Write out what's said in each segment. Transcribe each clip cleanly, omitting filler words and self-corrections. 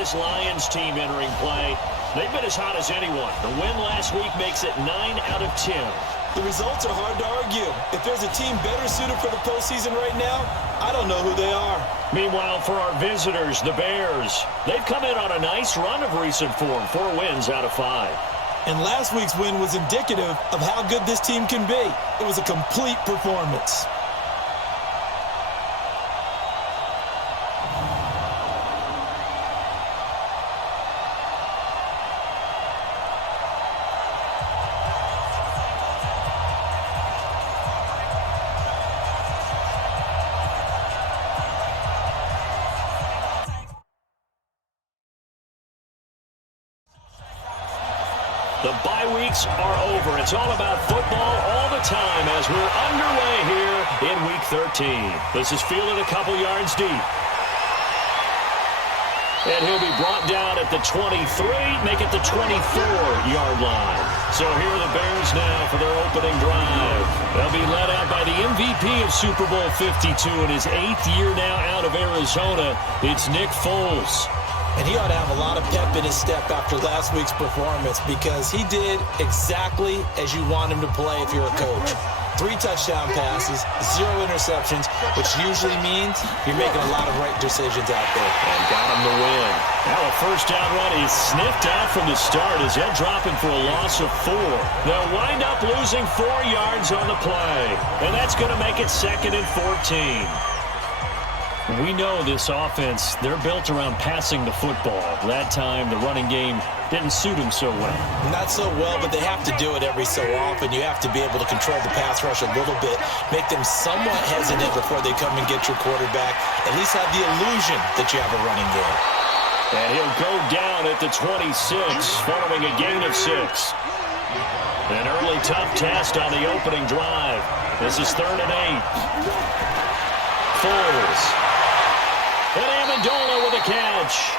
This Lions team entering play, they've been as hot as anyone. The win last week makes it 9 out of 10. The results are hard to argue. If there's a team better suited for the postseason right now, I don't know who they are. Meanwhile, for our visitors, the Bears, they've come in on a nice run of recent form, 4 wins out of 5. And last week's win was indicative of how good this team can be. It was a complete performance. The bye weeks are over. It's all about football all the time as we're underway here in Week 13. This is fielded a couple yards deep. And he'll be brought down at the 23, make it the 24-yard line. So here are the Bears now for their opening drive. They'll be led out by the MVP of Super Bowl 52 in his 8th year now out of Arizona. It's Nick Foles. And he ought to have a lot of pep in his step after last week's performance because he did exactly as you want him to play if you're a coach. 3 touchdown passes, 0 interceptions, which usually means you're making a lot of right decisions out there. And got him the win. Now a first down run is sniffed out from the start as they'll drop him for a loss of 4. They'll wind up losing 4 yards on the play. And that's going to make it 2nd and 14. We know this offense, they're built around passing the football. That time, the running game didn't suit them so well. Not so well, but they have to do it every so often. You have to be able to control the pass rush a little bit, make them somewhat hesitant before they come and get your quarterback, at least have the illusion that you have a running game. And he'll go down at the 26, following a gain of 6. An early tough test on the opening drive. This is 3rd and 8. Foles. And Amendola with a catch.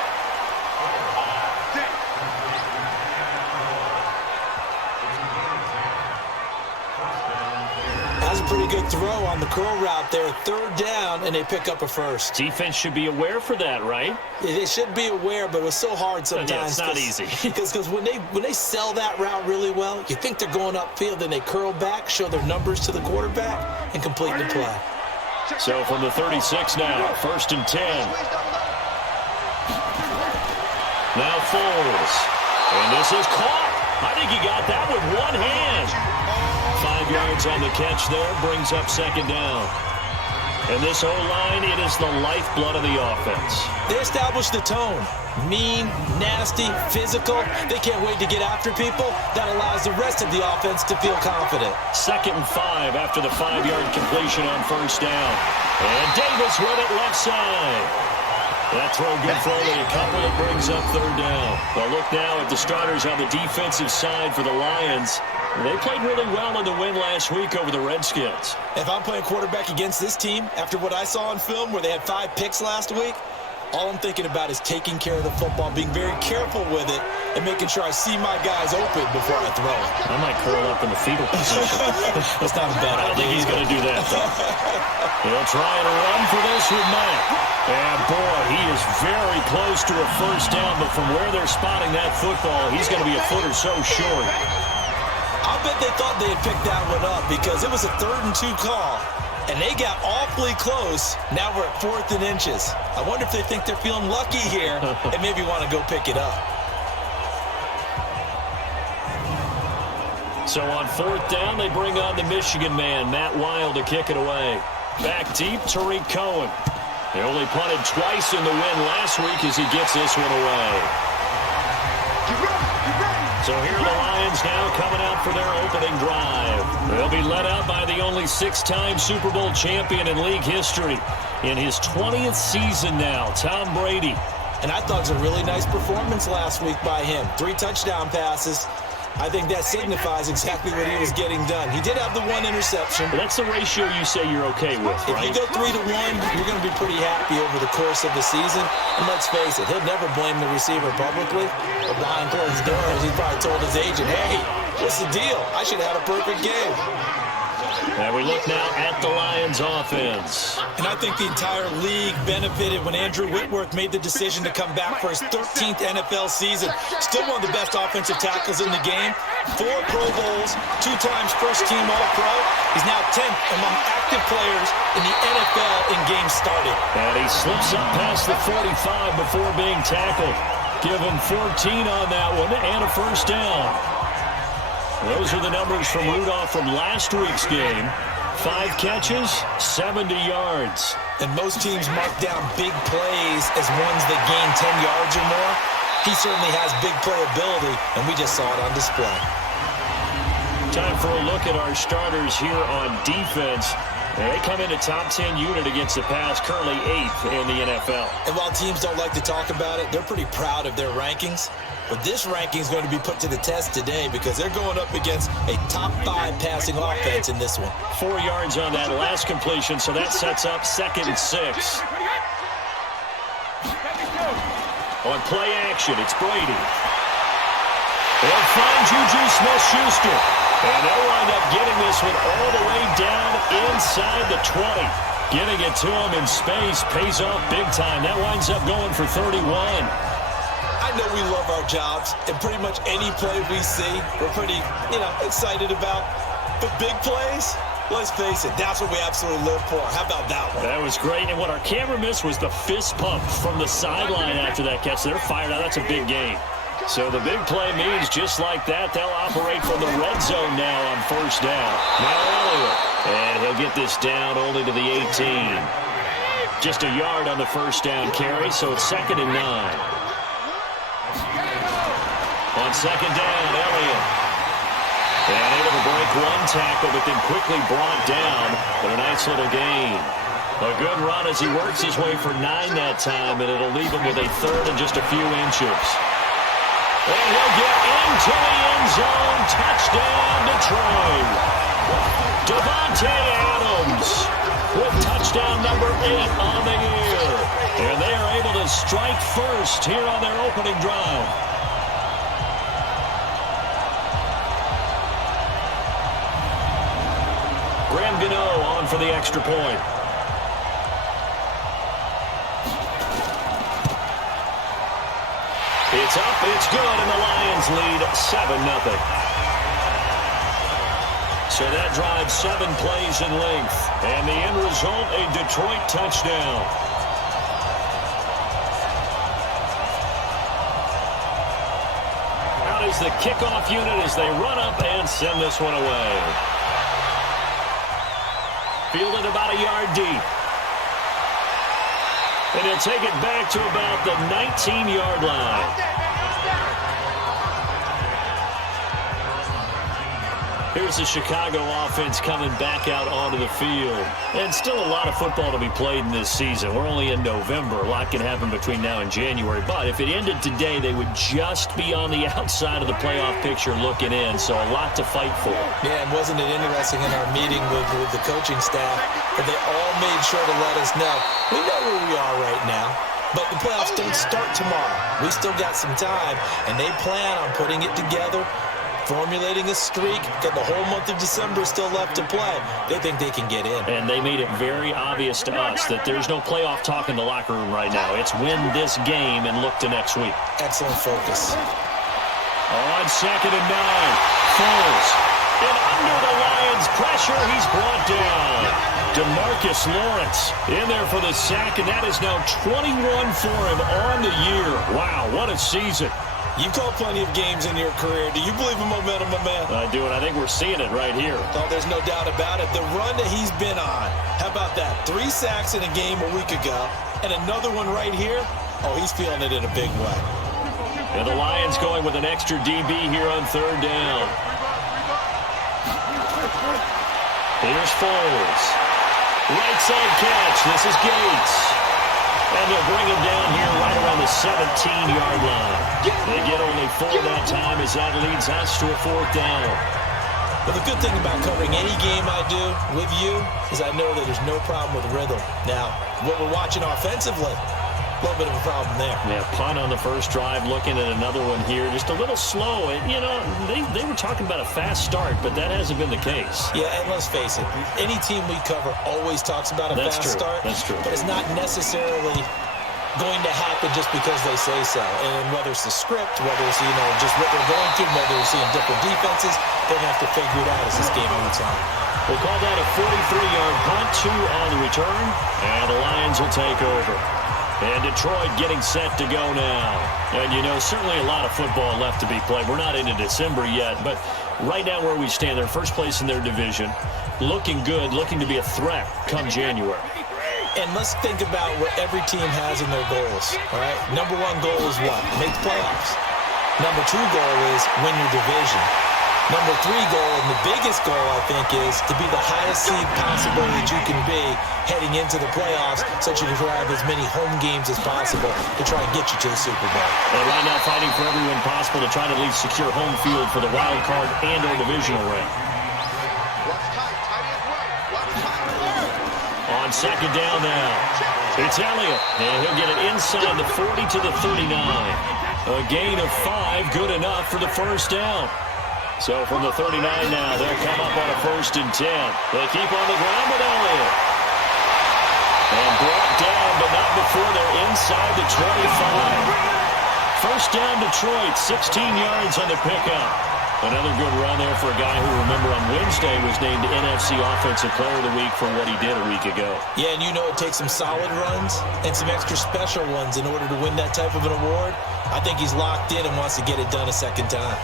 That's a pretty good throw on the curl route there. 3rd down, and they pick up a first. Defense should be aware for that, right? They should be aware, but it was so hard sometimes. Yeah, it's not easy. Because when they sell that route really well, you think they're going upfield, then they curl back, show their numbers to the quarterback, and complete the play. So from the 36 now, 1st and 10. Now Foles. And this is caught. I think he got that with one hand. 5 yards on the catch there, brings up 2nd down. And this O-line, it is the lifeblood of the offense. They established the tone. Mean, nasty, physical. They can't wait to get after people. That allows the rest of the offense to feel confident. 2nd and 5 after the 5-yard completion on 1st down. And Davis with it left side. That throw good for only a couple. It brings up 3rd down. Well, look now at the starters on the defensive side for the Lions. They played really well in the win last week over the Redskins. If I'm playing quarterback against this team, after what I saw on film where they had 5 picks last week, all I'm thinking about is taking care of the football, being very careful with it, and making sure I see my guys open before I throw it. I might curl up in the fetal position. That's not a bad idea. I don't think he's going to do that, though. He'll try to run for this with Matt. And, boy, he is very close to a first down, but from where they're spotting that football, he's going to be a foot or so short. I bet they thought they had picked that one up because it was a 3rd and 2 call, and they got awfully close. Now we're at 4th and inches. I wonder if they think they're feeling lucky here and maybe want to go pick it up. So on 4th down, they bring on the Michigan man, Matt Wild, to kick it away. Back deep, Tariq Cohen. They only punted twice in the win last week as he gets this one away. So here are the Lions now coming out for their opening drive. They'll be led out by the only 6-time Super Bowl champion in league history. In his 20th season now, Tom Brady. And I thought it was a really nice performance last week by him. 3 touchdown passes. I think that signifies exactly what he was getting done. He did have the 1 interception. But that's the ratio you say you're okay with, right? If you go 3 to 1, you're going to be pretty happy over the course of the season. And let's face it, he'll never blame the receiver publicly. But behind closed doors, he probably told his agent, hey, what's the deal? I should have had a perfect game. And we look now at the Lions offense. And I think the entire league benefited when Andrew Whitworth made the decision to come back for his 13th NFL season. Still one of the best offensive tackles in the game. 4 Pro Bowls, 2 times first-team All-Pro. He's now 10th among active players in the NFL in games started. And he slips up past the 45 before being tackled. Given 14 on that one and a first down. Those are the numbers from Rudolph from last week's game. 5 catches, 70 yards. And most teams mark down big plays as ones that gain 10 yards or more. He certainly has big playability, and we just saw it on display. Time for a look at our starters here on defense. They come in a top 10 unit against the pass, currently 8th in the NFL. And while teams don't like to talk about it, they're pretty proud of their rankings. But this ranking is going to be put to the test today because they're going up against a top 5 passing offense in this one. 4 yards on that last completion, so that sets up 2nd and 6. On play action, it's Brady. They'll find Juju Smith-Schuster. And they'll wind up getting this one all the way down inside the 20. Getting it to him in space pays off big time. That winds up going for 31. I know we love our jobs, and pretty much any play we see, we're pretty, excited about. But big plays, let's face it, that's what we absolutely live for. How about that one? That was great, and what our camera missed was the fist pump from the sideline after that catch. They're fired out. That's a big game. So the big play means just like that, they'll operate from the red zone now on first down. Now Elliott, and he'll get this down only to the 18. Just a yard on the first down carry, so it's 2nd and 9. On 2nd down, Elliott. And able to break 1 tackle, but then quickly brought down. But a nice little gain. A good run as he works his way for 9 that time, and it'll leave him with a 3rd and just a few inches. And he'll get into the end zone. Touchdown, Detroit. Devontae Adams with touchdown number 8 on the year. And they are able to strike first here on their opening drive. Graham Gano on for the extra point. It's up, it's good, and the Lions lead 7-0. So that drives 7 plays in length, and the end result, a Detroit touchdown. Out is the kickoff unit as they run up and send this one away. Fielded about a yard deep. And he'll take it back to about the 19-yard line. Here's the Chicago offense coming back out onto the field. And still a lot of football to be played in this season. We're only in November. A lot can happen between now and January. But if it ended today, they would just be on the outside of the playoff picture looking in. So a lot to fight for. Yeah, and wasn't it interesting in our meeting with the coaching staff that they all made sure to let us know, we know where we are right now. But the playoffs don't start tomorrow. We still got some time, and they plan on putting it together, formulating a streak, got the whole month of December still left to play. They think they can get in. And they made it very obvious to us that there's no playoff talk in the locker room right now. It's win this game and look to next week. Excellent focus. On 2nd and 9, Foles. And under the Lions' pressure, he's brought down. DeMarcus Lawrence in there for the sack, and that is now 21 for him on the year. Wow, what a season. You've called plenty of games in your career. Do you believe in momentum, my man? I do, and I think we're seeing it right here. Oh, there's no doubt about it. The run that he's been on. How about that? 3 sacks in a game a week ago, and another one right here. Oh, he's feeling it in a big way. And the Lions going with an extra DB here on 3rd down. Here's Foles. Right side catch. This is Gates. And they'll bring him down here right around the 17-yard line. They get only 4 that time as that leads us to a 4th down. But the good thing about covering any game I do with you is I know that there's no problem with rhythm. Now, what we're watching offensively, A little bit of a problem there. Yeah, punt on the first drive, looking at another one here. Just a little slow. And, they were talking about a fast start, but that hasn't been the case. Yeah, and let's face it, any team we cover always talks about a fast start. That's true. But it's not necessarily going to happen just because they say so. And whether it's the script, whether it's, just what they're going through, whether it's seeing different defenses, they're going to have to figure it out as this game moves on. We'll call that a 43-yard punt, 2 on the return, and the Lions will take over. And Detroit getting set to go now. And, certainly a lot of football left to be played. We're not into December yet, but right now where we stand, they're first place in their division, looking good, looking to be a threat come January. And let's think about what every team has in their goals, all right? Number 1 goal is what? Make the playoffs. Number 2 goal is win your division. Number 3 goal, and the biggest goal, I think, is to be the highest seed possible that you can be heading into the playoffs so that you can have as many home games as possible to try and get you to the Super Bowl. And right now fighting for every win possible to try to at least secure home field for the wild card and or divisional round. On second down now, it's Elliott, and he'll get it inside the 40 to the 39. A gain of 5, good enough for the first down. So from the 39 now, they'll come up on a 1st and 10. They keep on the ground with Elliott. And brought down, but not before they're inside the 25. First down Detroit, 16 yards on the pickup. Another good run there for a guy who, remember, on Wednesday was named NFC Offensive Player of the Week for what he did a week ago. Yeah, and it takes some solid runs and some extra special ones in order to win that type of an award. I think he's locked in and wants to get it done a second time.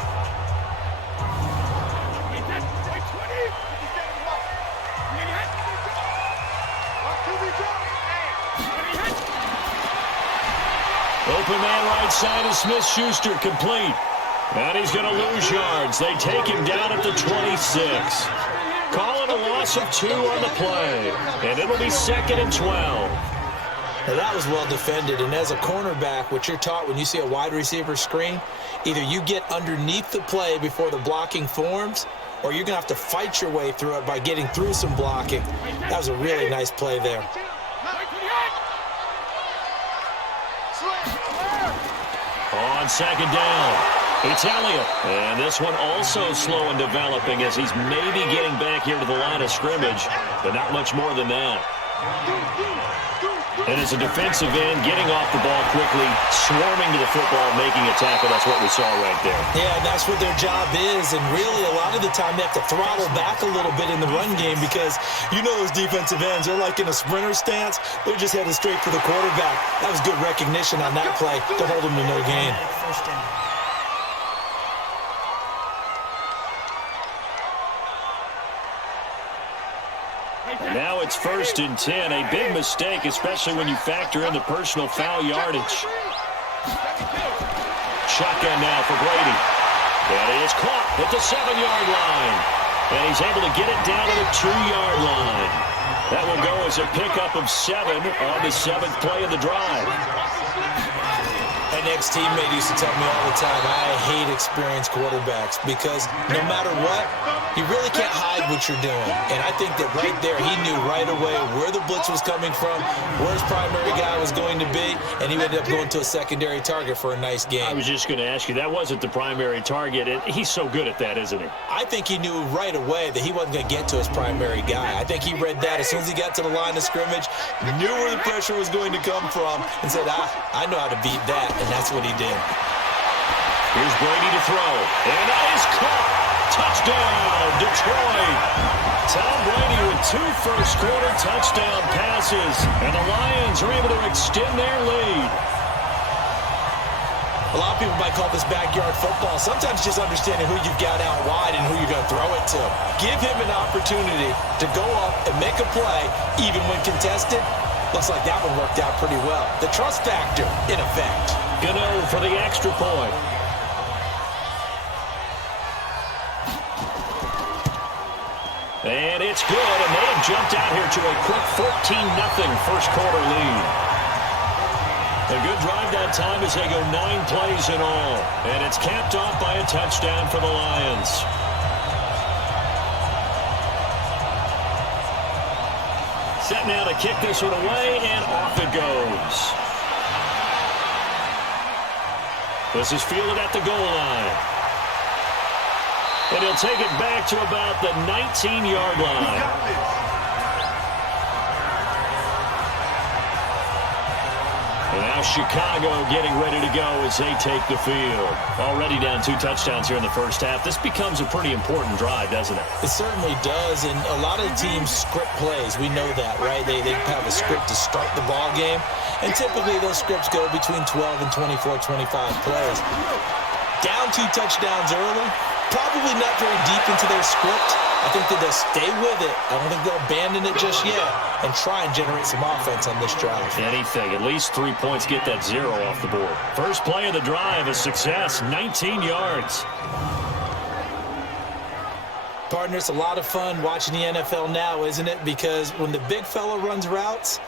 Open man right side of Smith-Schuster, complete. And he's going to lose yards. They take him down at the 26. Calling a loss of 2 on the play. And it'll be 2nd and 12. Now that was well defended. And as a cornerback, what you're taught when you see a wide receiver screen, either you get underneath the play before the blocking forms, or you're going to have to fight your way through it by getting through some blocking. That was a really nice play there. On second down, it's Elliott. And this one also slow in developing as he's maybe getting back here to the line of scrimmage, but not much more than that. And as a defensive end, getting off the ball quickly, swarming to the football, making a tackle. That's what we saw right there. Yeah, that's what their job is. And really, a lot of the time, they have to throttle back a little bit in the run game because those defensive ends, they're like in a sprinter stance. They're just headed straight for the quarterback. That was good recognition on that play to hold them to no gain. Now it's 1st and 10. A big mistake, especially when you factor in the personal foul yardage. Shotgun now for Brady. And he is caught at the 7-yard line. And he's able to get it down to the 2-yard line. That will go as a pickup of 7 on the 7th play of the drive. An ex-teammate used to tell me all the time, I hate experienced quarterbacks because no matter what, you really can't hide what you're doing. And I think that right there, he knew right away where the blitz was coming from, where his primary guy was going to be, and he ended up going to a secondary target for a nice game. I was just going to ask you, that wasn't the primary target. He's so good at that, isn't he? I think he knew right away that he wasn't going to get to his primary guy. I think he read that as soon as he got to the line of scrimmage, knew where the pressure was going to come from, and said, I know how to beat that. And that's what he did. Here's Brady to throw. And that is caught. Touchdown, Detroit. Tom Brady with 2 first-quarter touchdown passes. And the Lions are able to extend their lead. A lot of people might call this backyard football. Sometimes just understanding who you've got out wide and who you're going to throw it to. Give him an opportunity to go up and make a play, even when contested. Looks like that one worked out pretty well. The trust factor, in effect. Gano for the extra point. And it's good, and they have jumped out here to a quick 14-0 first-quarter lead. A good drive that time as they go 9 plays in all. And it's capped off by a touchdown for the Lions. Set now to kick this one away, and off it goes. This is fielded at the goal line. And he'll take it back to about the 19-yard line. And now Chicago getting ready to go as they take the field. Already down 2 touchdowns here in the first half. This becomes a pretty important drive, doesn't it? It certainly does, and a lot of teams script plays. We know that, right? They have a script to start the ball game, and typically those scripts go between 12 and 24, 25 plays. Down 2 touchdowns early, probably not very deep into their script. I think that they'll stay with it. I don't think they'll abandon it just yet and try and generate some offense on this drive. Anything. At least 3 points, get that 0 off the board. First play of the drive, a success, 19 yards. Partner, it's a lot of fun watching the NFL now, isn't it? Because when the big fella runs routes,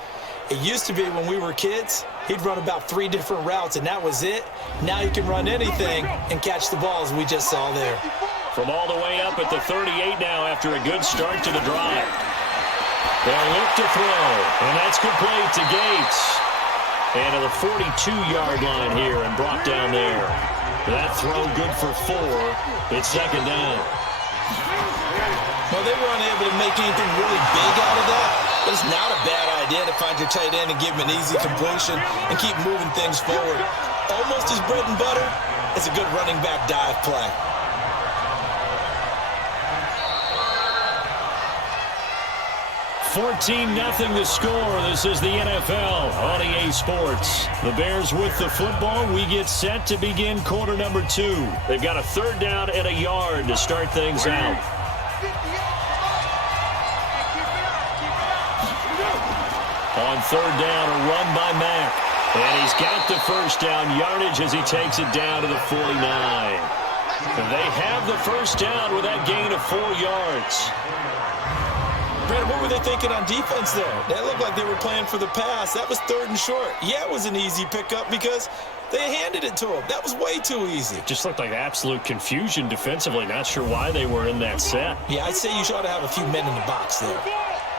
it used to be when we were kids, he'd run about 3 different routes, and that was it. Now you can run anything and catch the balls we just saw there. From all the way up at the 38 now after a good start to the drive. They'll look to throw, and that's complete to Gates. And to the 42-yard line here and brought down there. That throw good for 4. It's second down. Well, they were unable to make anything really big out of that. But it's not a bad idea to find your tight end and give him an easy completion and keep moving things forward. Almost his bread and butter. It's a good running back dive play. 14-0 the score. This is the NFL on EA Sports. The Bears with the football. We get set to begin quarter number 2. They've got a 3rd down and a yard to start things out. On 3rd down, a run by Mack. And he's got the first down yardage as he takes it down to the 49. And they have the first down with that gain of 4 yards. Brad, what were they thinking on defense there? That looked like they were playing for the pass. That was 3rd and short. Yeah, it was an easy pickup because they handed it to him. That was way too easy. Just looked like absolute confusion defensively. Not sure why they were in that set. Yeah, I'd say you ought to have a few men in the box there.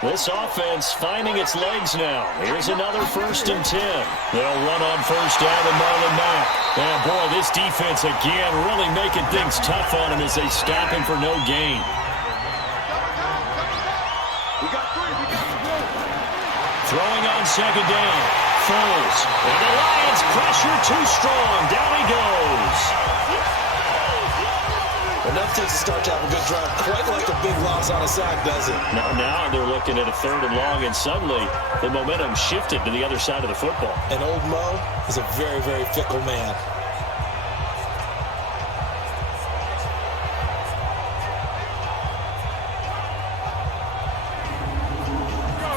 This offense finding its legs now. Here's another 1st and 10. They'll run on 1st down and Marlon Mack. And boy, this defense again really making things tough on him as they stop him for no gain. Throwing on 2nd down. Foles. And the Lions pressure too strong. Down he goes. Enough takes to start to have a good drive. Quite like a big loss on a sack, does it? Now they're looking at a 3rd and long, and suddenly the momentum shifted to the other side of the football. And old Mo is a very, very fickle man.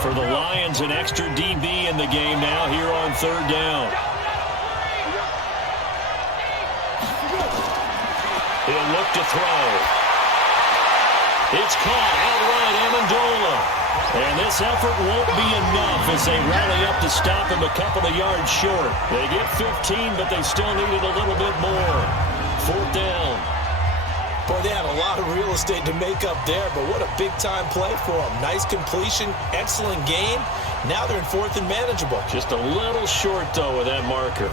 For the Lions, an extra DB in the game now here on 3rd down. He'll look to throw. It's caught outright, Amendola. And this effort won't be enough as they rally up to stop him a couple of yards short. They get 15, but they still needed a little bit more. 4th down. Boy, they had a lot of real estate to make up there, but what a big-time play for them. Nice completion, excellent gain. Now they're in 4th and manageable. Just a little short, though, with that marker.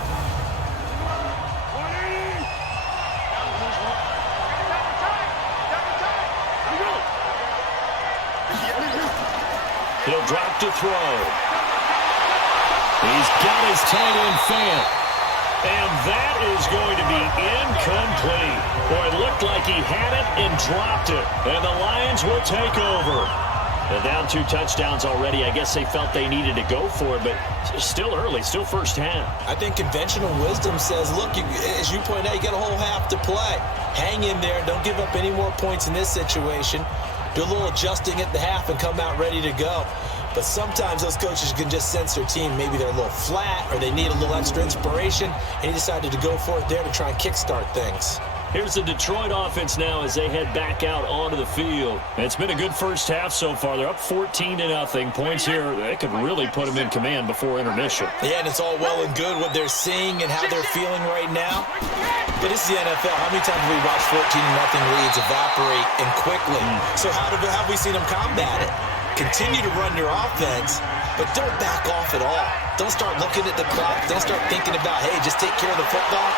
He'll drop to throw. He's got his tight end Fant. And that is going to be incomplete. Boy, it looked like he had it and dropped it. And the Lions will take over. And down 2 touchdowns already. I guess they felt they needed to go for it, but still early, still first half. I think conventional wisdom says, look, as you point out, you got a whole half to play. Hang in there. Don't give up any more points in this situation. Do a little adjusting at the half and come out ready to go. But sometimes those coaches can just sense their team. Maybe they're a little flat or they need a little extra inspiration. And he decided to go for it there to try and kickstart things. Here's the Detroit offense now as they head back out onto the field. It's been a good first half so far. They're up 14-0. Points here, they could really put them in command before intermission. Yeah, and it's all well and good what they're seeing and how they're feeling right now. But it's the NFL. How many times have we watched 14-0 leads evaporate and quickly? So how have we seen them combat it? Continue to run your offense, but don't back off at all. Don't start looking at the clock. Don't start thinking about, hey, just take care of the football.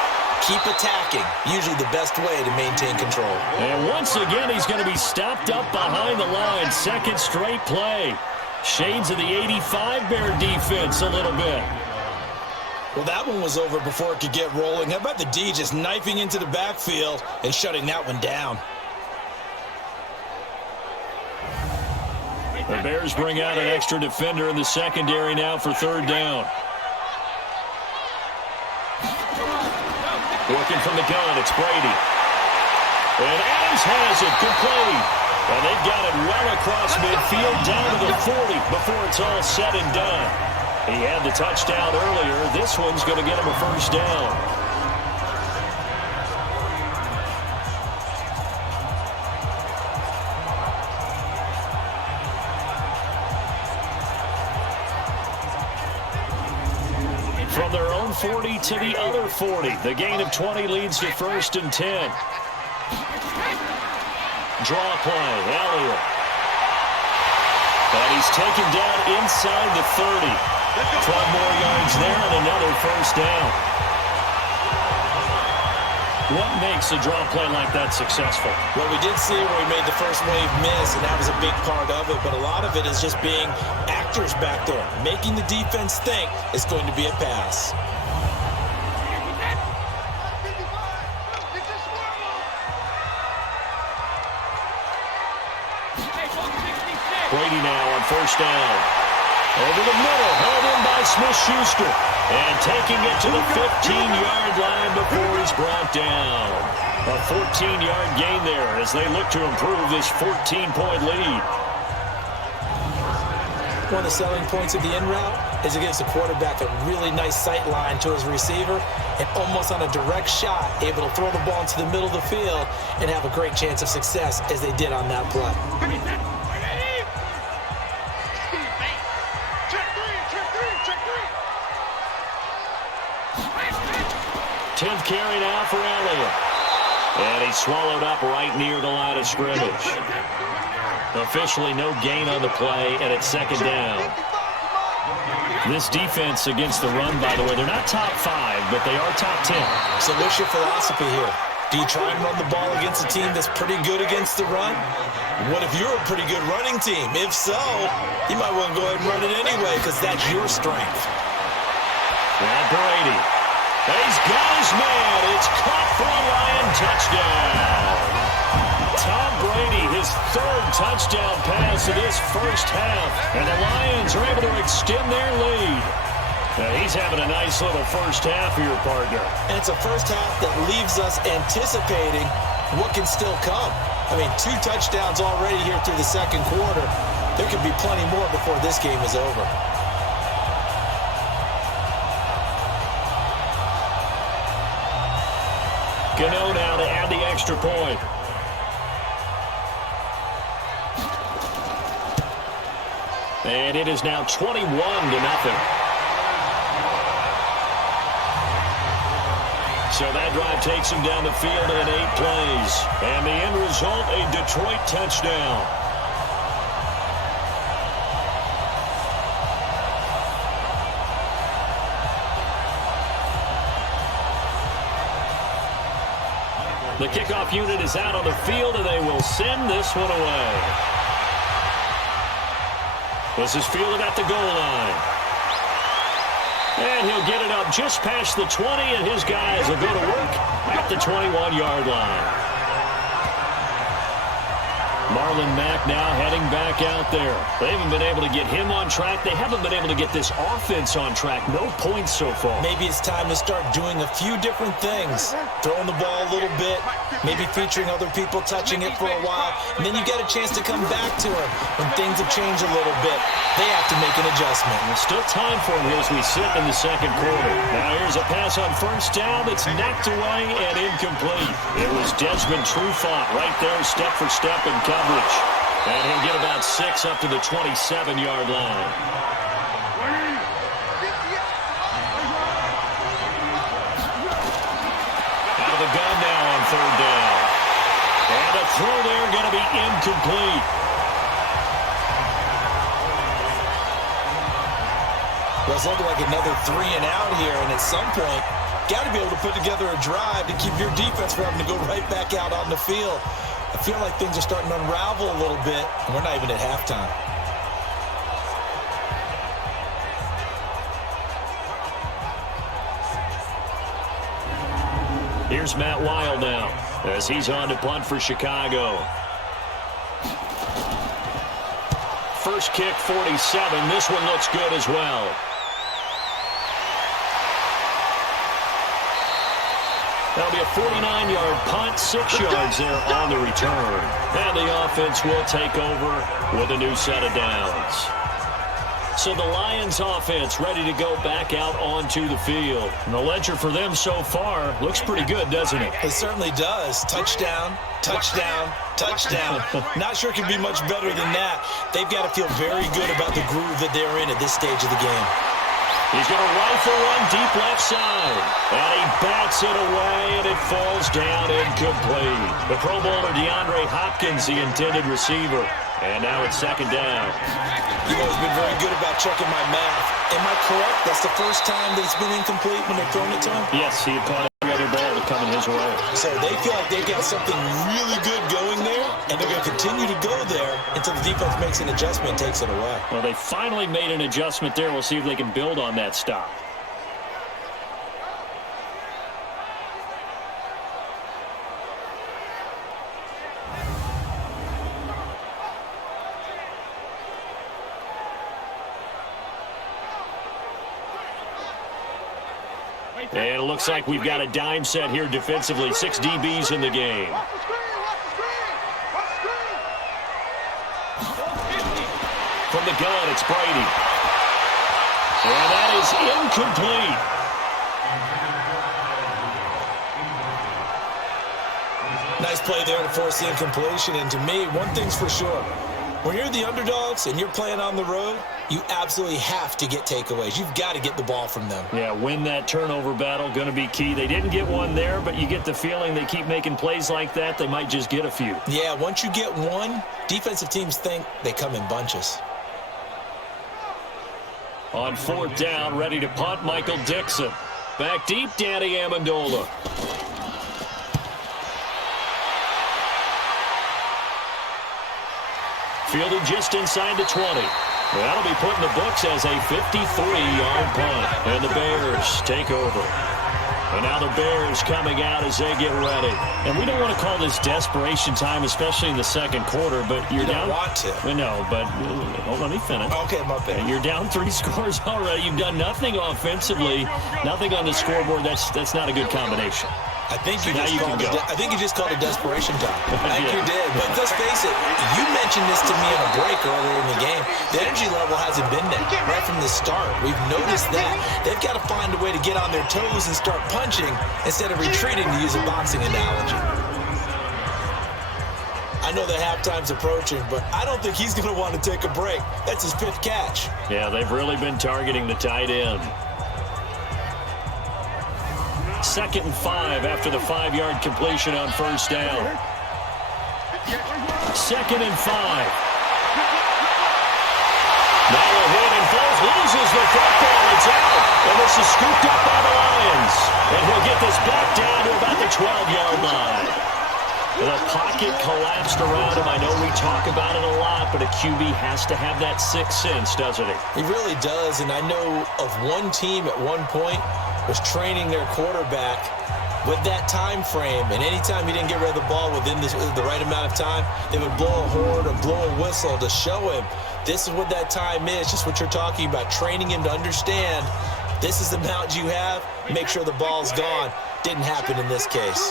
Keep attacking. Usually the best way to maintain control. And once again, he's going to be stopped up behind the line. Second straight play. Shades of the 85 Bear defense a little bit. Well, that one was over before it could get rolling. How about the D just knifing into the backfield and shutting that one down? The Bears bring out an extra defender in the secondary now for third down. Working from the gun, it's Brady. And Adams has it, complete. And they've got it well across midfield down to the 40 before it's all said and done. He had the touchdown earlier. This one's going to get him a first down. From their own 40 to the other 40. The gain of 20 leads to first and 10. Draw play, Elliott. And he's taken down inside the 30. 12 more yards there and another first down. What makes a draw play like that successful? Well, we did see where he made the first wave miss, and that was a big part of it. But a lot of it is just being actors back there, making the defense think it's going to be a pass. Brady now on first down. Over the middle, held in by Smith-Schuster. And taking it to the 15-yard line before he's brought down. A 14-yard gain there as they look to improve this 14-point lead. One of the selling points of the in route is it gives the quarterback a really nice sight line to his receiver and almost on a direct shot able to throw the ball into the middle of the field and have a great chance of success as they did on that play. 10th carry now for Elliott. And he's swallowed up right near the line of scrimmage. Officially no gain on the play, and it's second down. This defense against the run, by the way, they're not top 5, but they are top 10. So what's your philosophy here? Do you try and run the ball against a team that's pretty good against the run? What if you're a pretty good running team? If so, you might want to go ahead and run it anyway because that's your strength. Now Brady. He's got his man. It's caught for a Lion touchdown. Tom Brady, his third touchdown pass of this first half. And the Lions are able to extend their lead. Now he's having a nice little first half here, partner. And it's a first half that leaves us anticipating what can still come. I mean, 2 touchdowns already here through the second quarter. There could be plenty more before this game is over. Gano now to add the extra point. And it is now 21-0. So that drive takes him down the field in 8 plays. And the end result, a Detroit touchdown. The kickoff unit is out on the field, and they will send this one away. This is fielded at the goal line. And he'll get it up just past the 20, and his guys will go to work at the 21-yard line. Marlon Mack now heading back out there. They haven't been able to get him on track. They haven't been able to get this offense on track. No points so far. Maybe it's time to start doing a few different things. Throwing the ball a little bit, maybe featuring other people touching it for a while, and then you get a chance to come back to it when things have changed a little bit. They have to make an adjustment. There's still time for him as we sit in the second quarter. Now here's a pass on first down that's knocked away and incomplete. It was Desmond Trufant right there, step for step in coverage. And he'll get about 6 up to the 27-yard line. Out of the gun now on third down. And the throw there going to be incomplete. Well, it's looking like another 3 and out here, and at some point, got to be able to put together a drive to keep your defense from having to go right back out on the field. I feel like things are starting to unravel a little bit, and we're not even at halftime. Here's Matt Weil now as he's on to punt for Chicago. First kick, 47. This one looks good as well. That'll be a 49-yard punt, 6 yards there on the return. And the offense will take over with a new set of downs. So the Lions offense ready to go back out onto the field. And the ledger for them so far looks pretty good, doesn't it? It certainly does. Touchdown, touchdown, touchdown. Not sure it can be much better than that. They've got to feel very good about the groove that they're in at this stage of the game. He's going to rifle one deep left side. And he bats it away, and it falls down incomplete. The Pro Bowler DeAndre Hopkins, the intended receiver. And now it's second down. You've always been very good about checking my math. Am I correct? That's the first time that it's been incomplete when they've thrown it to him? Yes, he had caught every other ball that coming his way. So they feel like they've got something really good going there, and they're going to continue to go there until the defense makes an adjustment and takes it away. Well, they finally made an adjustment there. We'll see if they can build on that stop. And it looks like we've got a dime set here defensively. 6 DBs in the game. From the gun, it's Brady. And that is incomplete. Nice play there to force the incompletion. And to me, one thing's for sure. When you're the underdogs and you're playing on the road, you absolutely have to get takeaways. You've got to get the ball from them. Yeah, win that turnover battle, going to be key. They didn't get one there, but you get the feeling they keep making plays like that, they might just get a few. Yeah, once you get one, defensive teams think they come in bunches. On fourth down, ready to punt, Michael Dixon. Back deep, Danny Amendola. Fielded just inside the 20. That'll be put in the books as a 53-yard punt. And the Bears take over. And now the Bears coming out as they get ready. And we don't want to call this desperation time, especially in the second quarter, but you're down. You don't want to. No, but let me finish. Okay, my bad. You're down 3 scores already. You've done nothing offensively, nothing on the scoreboard. That's not a good combination. I think you just called it desperation time. I think you did. But let's face it, you mentioned this to me in a break earlier in the game. The energy level hasn't been there right from the start. We've noticed that. They've got to find a way to get on their toes and start punching instead of retreating, to use a boxing analogy. I know the halftime's approaching, but I don't think he's going to want to take a break. That's his 5th catch. Yeah, they've really been targeting the tight end. 2nd and 5 after the 5-yard completion on first down. 2nd and 5. Now a hit and Foles loses the football. It's out. And this is scooped up by the Lions. And he'll get this back down to about the 12-yard line. The pocket collapsed around him. I know we talk about it a lot, but a QB has to have that sixth sense, doesn't he? He really does. And I know of one team at one point was training their quarterback with that time frame, and anytime he didn't get rid of the ball within the right amount of time, they would blow a horn or blow a whistle to show him this is what that time is, just what you're talking about, training him to understand this is the amount you have, make sure the ball's gone. Didn't happen in this case.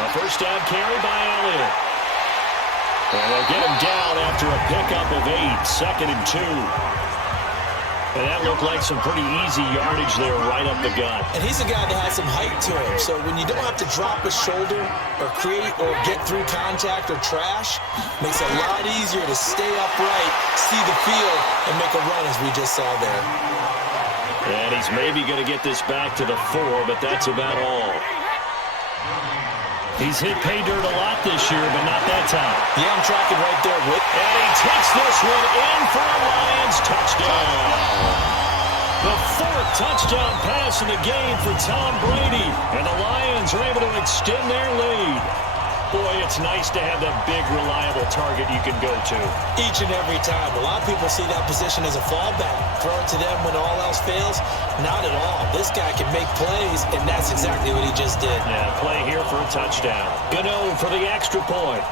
A first down carry by Elliott. And they'll get him down after a pickup of 8, 2nd and 2. And that looked like some pretty easy yardage there right up the gut. And he's a guy that has some height to him. So when you don't have to drop a shoulder or create or get through contact or trash, makes it a lot easier to stay upright, see the field, and make a run as we just saw there. And he's maybe going to get this back to the 4, but that's about all. He's hit pay dirt a lot this year, but not that time. Yeah, I'm tracking right there with. And he takes this one in for a Lions touchdown. The fourth touchdown pass in the game for Tom Brady. And the Lions are able to extend their lead. Boy, it's nice to have that big, reliable target you can go to. Each and every time. A lot of people see that position as a fallback. Throw it to them when all else fails. Not at all. This guy can make plays, and that's exactly what he just did. Yeah, play here for a touchdown. Gano for the extra point.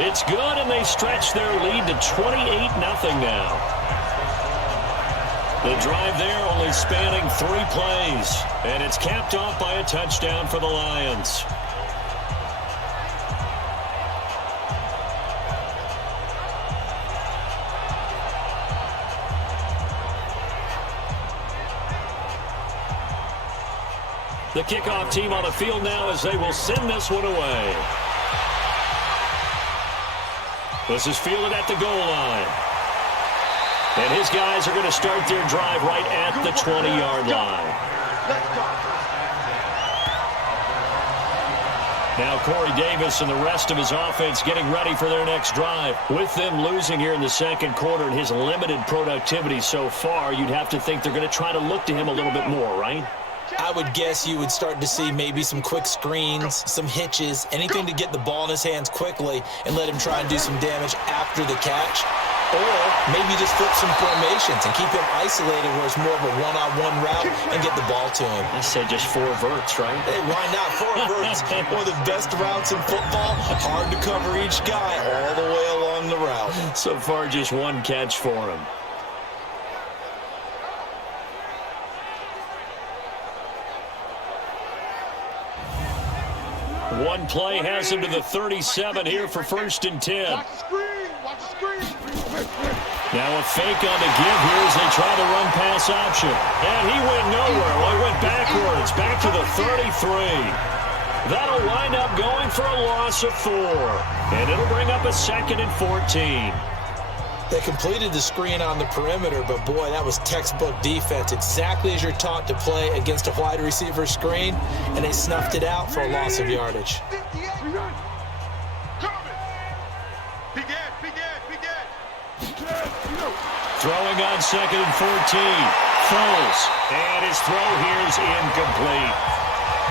It's good, and they stretch their lead to 28-0 now. The drive there only spanning 3 plays, and it's capped off by a touchdown for the Lions. The kickoff team on the field now as they will send this one away. This is fielded at the goal line. And his guys are going to start their drive right at the 20-yard line. Now Corey Davis and the rest of his offense getting ready for their next drive. With them losing here in the second quarter and his limited productivity so far, you'd have to think they're going to try to look to him a little bit more, right? I would guess you would start to see maybe some quick screens, some hitches, anything to get the ball in his hands quickly and let him try and do some damage after the catch. Or maybe just flip some formations and keep him isolated where it's more of a one-on-one route and get the ball to him. I say just 4 verts, right? Hey, why not? 4 verts, one of the best routes in football. Hard to cover each guy all the way along the route. So far, just 1 catch for him. One play has him to the 37 here for 1st and 10. Now a fake on the give here as they try the run pass option. And he went nowhere. Well, he went backwards, back to the 33. That'll wind up going for a loss of 4. And it'll bring up a 2nd and 14. They completed the screen on the perimeter, but boy, that was textbook defense. Exactly as you're taught to play against a wide receiver screen, and they snuffed it out for a loss of yardage. Throwing on 2nd and 14. Foles. And his throw here is incomplete.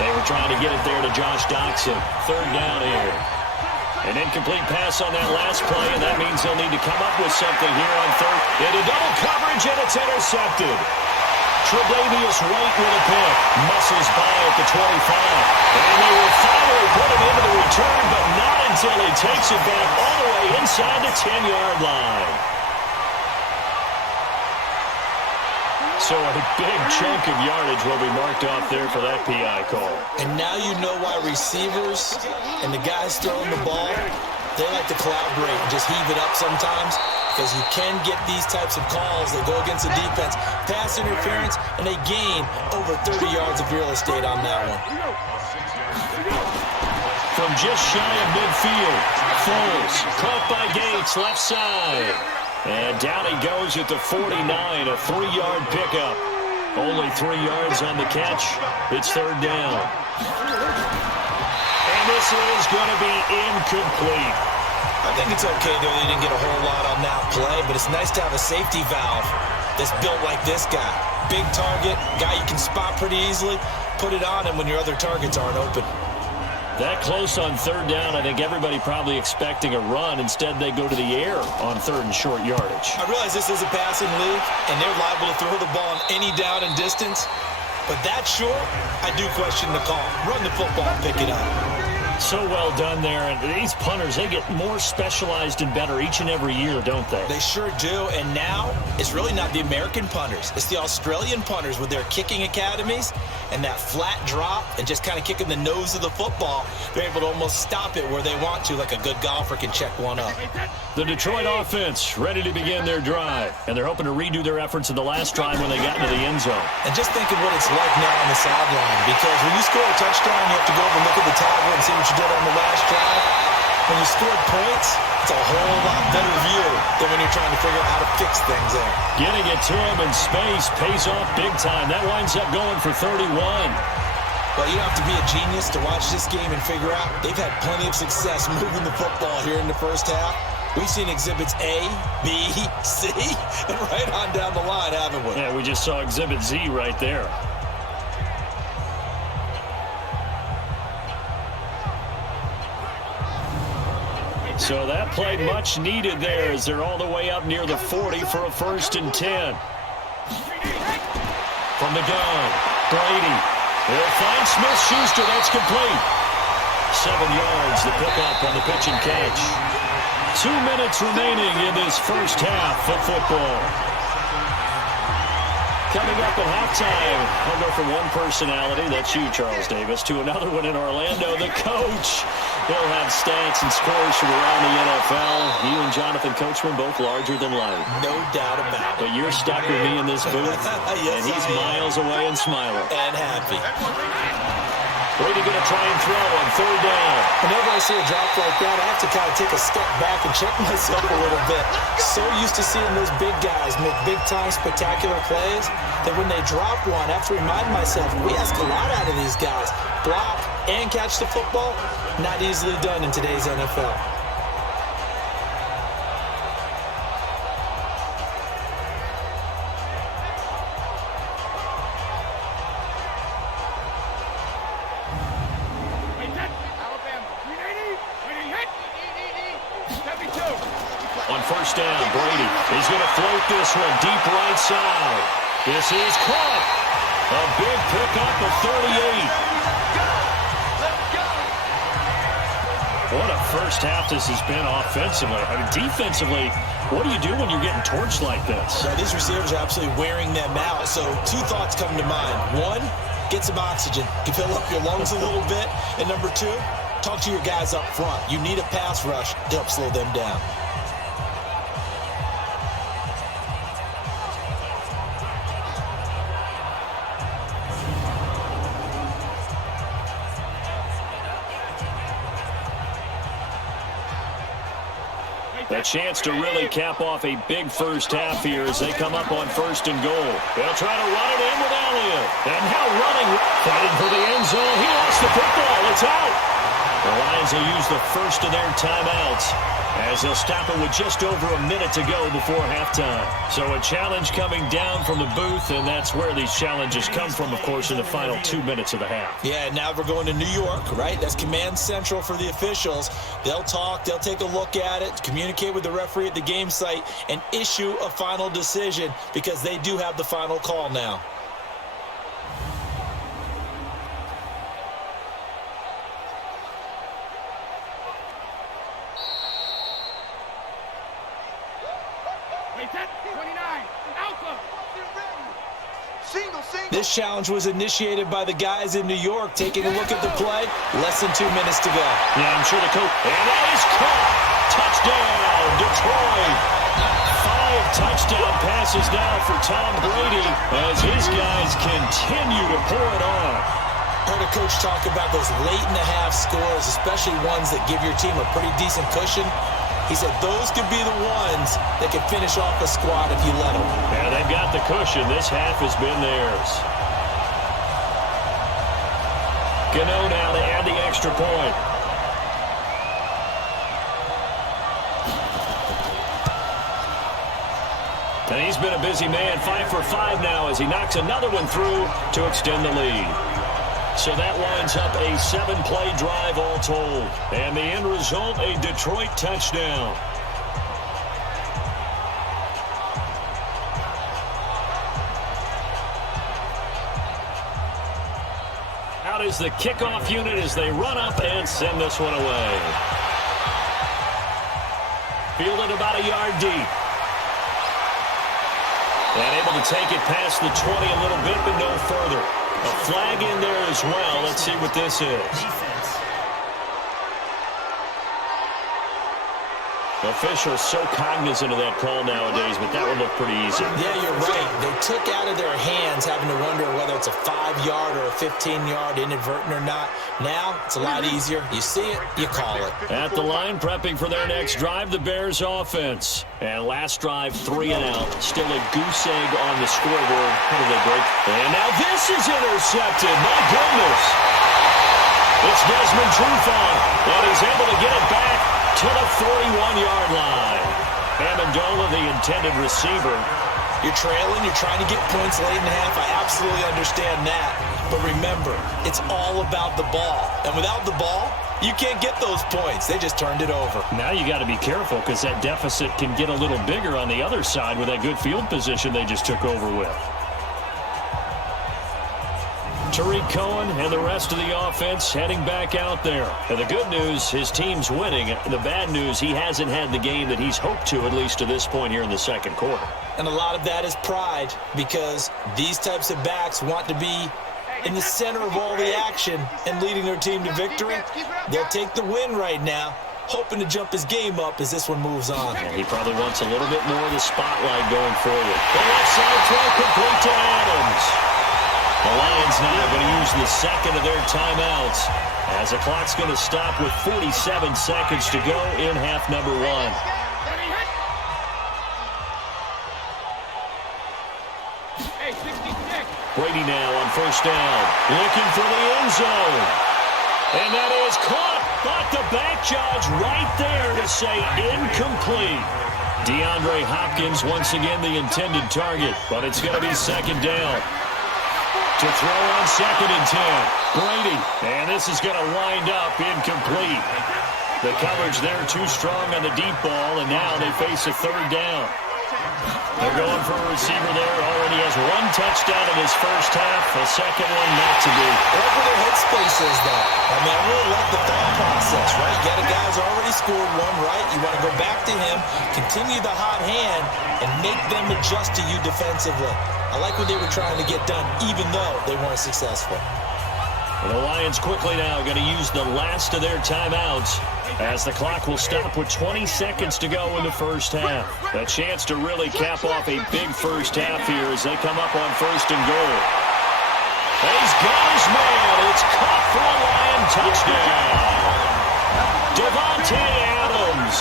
They were trying to get it there to Josh Doxson. 3rd down here. An incomplete pass on that last play, and that means they'll need to come up with something here on 3rd. Into double coverage, and it's intercepted. Tre'Davious White with a pick. Muscles by at the 25. And they will finally put him into the return, but not until he takes it back all the way inside the 10-yard line. So a big chunk of yardage will be marked off there for that PI call. And now you know why receivers and the guys throwing the ball, they like to collaborate and just heave it up sometimes, because you can get these types of calls that go against the defense, pass interference, and they gain over 30 yards of real estate on that one. From just shy of midfield, Foles caught by Gates, left side. And down he goes at the 49, a 3-yard pickup. Only 3 yards on the catch. It's 3rd down. And this is going to be incomplete. I think it's okay, though, they didn't get a whole lot on that play, but it's nice to have a safety valve that's built like this guy. Big target, guy you can spot pretty easily. Put it on him when your other targets aren't open. That close on 3rd down, I think everybody probably expecting a run. Instead, they go to the air on 3rd and short yardage. I realize this is a passing league, and they're liable to throw the ball on any down and distance. But that short, I do question the call. Run the football and pick it up. So well done there. And these punters, they get more specialized and better each and every year, don't they? They sure do. And now, it's really not the American punters. It's the Australian punters with their kicking academies and that flat drop and just kind of kicking the nose of the football. They're able to almost stop it where they want to, like a good golfer can check one up. The Detroit offense ready to begin their drive. And they're hoping to redo their efforts in the last drive when they got into the end zone. And just think of what it's like now on the sideline, because when you score a touchdown, you have to go over and look at the tablet and see what you did on the last drive. When you scored points, it's a whole lot better view than when you're trying to figure out how to fix things there. Getting it to him in space pays off big time. That winds up going for 31. Well, you don't have to be a genius to watch this game and figure out they've had plenty of success moving the football here in the first half. We've seen exhibits A, B, C, and right on down the line, haven't we? Yeah, we just saw exhibit Z right there. So that play much needed there as they're all the way up near the 40 for a 1st and 10. From the gun, Brady. They'll find Smith-Schuster. That's complete. 7 yards, the pickup on the pitch and catch. 2 minutes remaining in this first half of football. Coming up at halftime, I'll go from one personality, that's you, Charles Davis, to another one in Orlando, the coach. He'll have stats and scores from around the NFL. You and Jonathan Coachman both larger than life. No doubt about it. But you're stuck with me in this booth, yes, and he's miles away and smiling. And happy. Brady going to try and throw on 3rd down. Whenever I see a drop like that, I have to kind of take a step back and check myself a little bit. So used to seeing those big guys make big-time spectacular plays that when they drop one, I have to remind myself, we ask a lot out of these guys. Block and catch the football, not easily done in today's NFL. On 1st down, Brady is going to float this one deep right side. This is caught. A big pickup of 38. What a first half this has been offensively. I mean, defensively, what do you do when you're getting torched like this? Yeah, these receivers are absolutely wearing them out. So 2 thoughts come to mind. 1, get some oxygen. You fill up your lungs a little bit. And number 2, talk to your guys up front. You need a pass rush to help slow them down. A chance to really cap off a big first half here as they come up on 1st and goal. They'll try to run it in with Elliott. And now running, fighting for the end zone. He lost the football. It's out. The Lions will use the first of their timeouts as they'll stop it with just over a minute to go before halftime. So a challenge coming down from the booth, and that's where these challenges come from, of course, in the final 2 minutes of the half. Yeah, now we're going to New York, right? That's command central for the officials. They'll talk, they'll take a look at it, communicate with the referee at the game site, and issue a final decision because they do have the final call now. This challenge was initiated by the guys in New York. Taking a look at the play, less than 2 minutes to go. Yeah, I'm sure the coach. And that is caught. Touchdown, Detroit. 5 touchdown passes now for Tom Brady as his guys continue to pour it on. Heard a coach talk about those late-in-the-half scores, especially ones that give your team a pretty decent cushion. He said those could be the ones that could finish off a squad if you let them. Yeah, they've got the cushion. This half has been theirs. Gano now to add the extra point. And he's been a busy man, 5 for 5 now as he knocks another one through to extend the lead. So that lines up a 7-play drive all told. And the end result, a Detroit touchdown. Out is the kickoff unit as they run up and send this one away. Fielded about a yard deep. And able to take it past the 20 a little bit, but no further. A flag in there as well. Let's see what this is. Officials so cognizant of that call nowadays, but that would look pretty easy. Yeah, you're right. They took out of their hands having to wonder whether it's a 5-yard or a 15-yard inadvertent or not. Now, it's a lot easier. You see it, you call it. At the line, prepping for their next drive, the Bears offense. And last drive, 3 and out. Still a goose egg on the scoreboard. How do they break? And now this is intercepted. My goodness. It's Desmond Trufant, and he's able to get it back to the 41-yard line. Amendola, the intended receiver. You're trailing, you're trying to get points late in the half. I absolutely understand that. But remember, it's all about the ball. And without the ball, you can't get those points. They just turned it over. Now you got to be careful because that deficit can get a little bigger on the other side with that good field position they just took over with. Tariq Cohen and the rest of the offense heading back out there. And the good news, his team's winning. The bad news, he hasn't had the game that he's hoped to, at least to this point here in the second quarter. And a lot of that is pride, because these types of backs want to be in the center of all the action and leading their team to victory. They'll take the win right now, hoping to jump his game up as this one moves on. And he probably wants a little bit more of the spotlight going forward. The left side throw complete to Adams. The Lions now going to use the second of their timeouts as the clock's going to stop with 47 seconds to go in half number 1. Brady now on first down, looking for the end zone. And that is caught, but the back judge right there to say incomplete. DeAndre Hopkins once again the intended target, but it's going to be second down. To throw on second and 10. Brady. And this is going to wind up incomplete. The coverage there too strong on the deep ball, and now they face a third down. They're going for a receiver there. Already has 1 touchdown in his first half. A second one not to be. Whatever their headspace is, though. I mean, I really like the thought process, right? You got a guy who's already scored one, right? You want to go back to him, continue the hot hand, and make them adjust to you defensively. I like what they were trying to get done, even though they weren't successful. And the Lions quickly now going to use the last of their timeouts as the clock will stop with 20 seconds to go in the first half. A chance to really cap off a big first half here as they come up on first and goal. He's got his man. It's caught for a Lion touchdown. Devontae Adams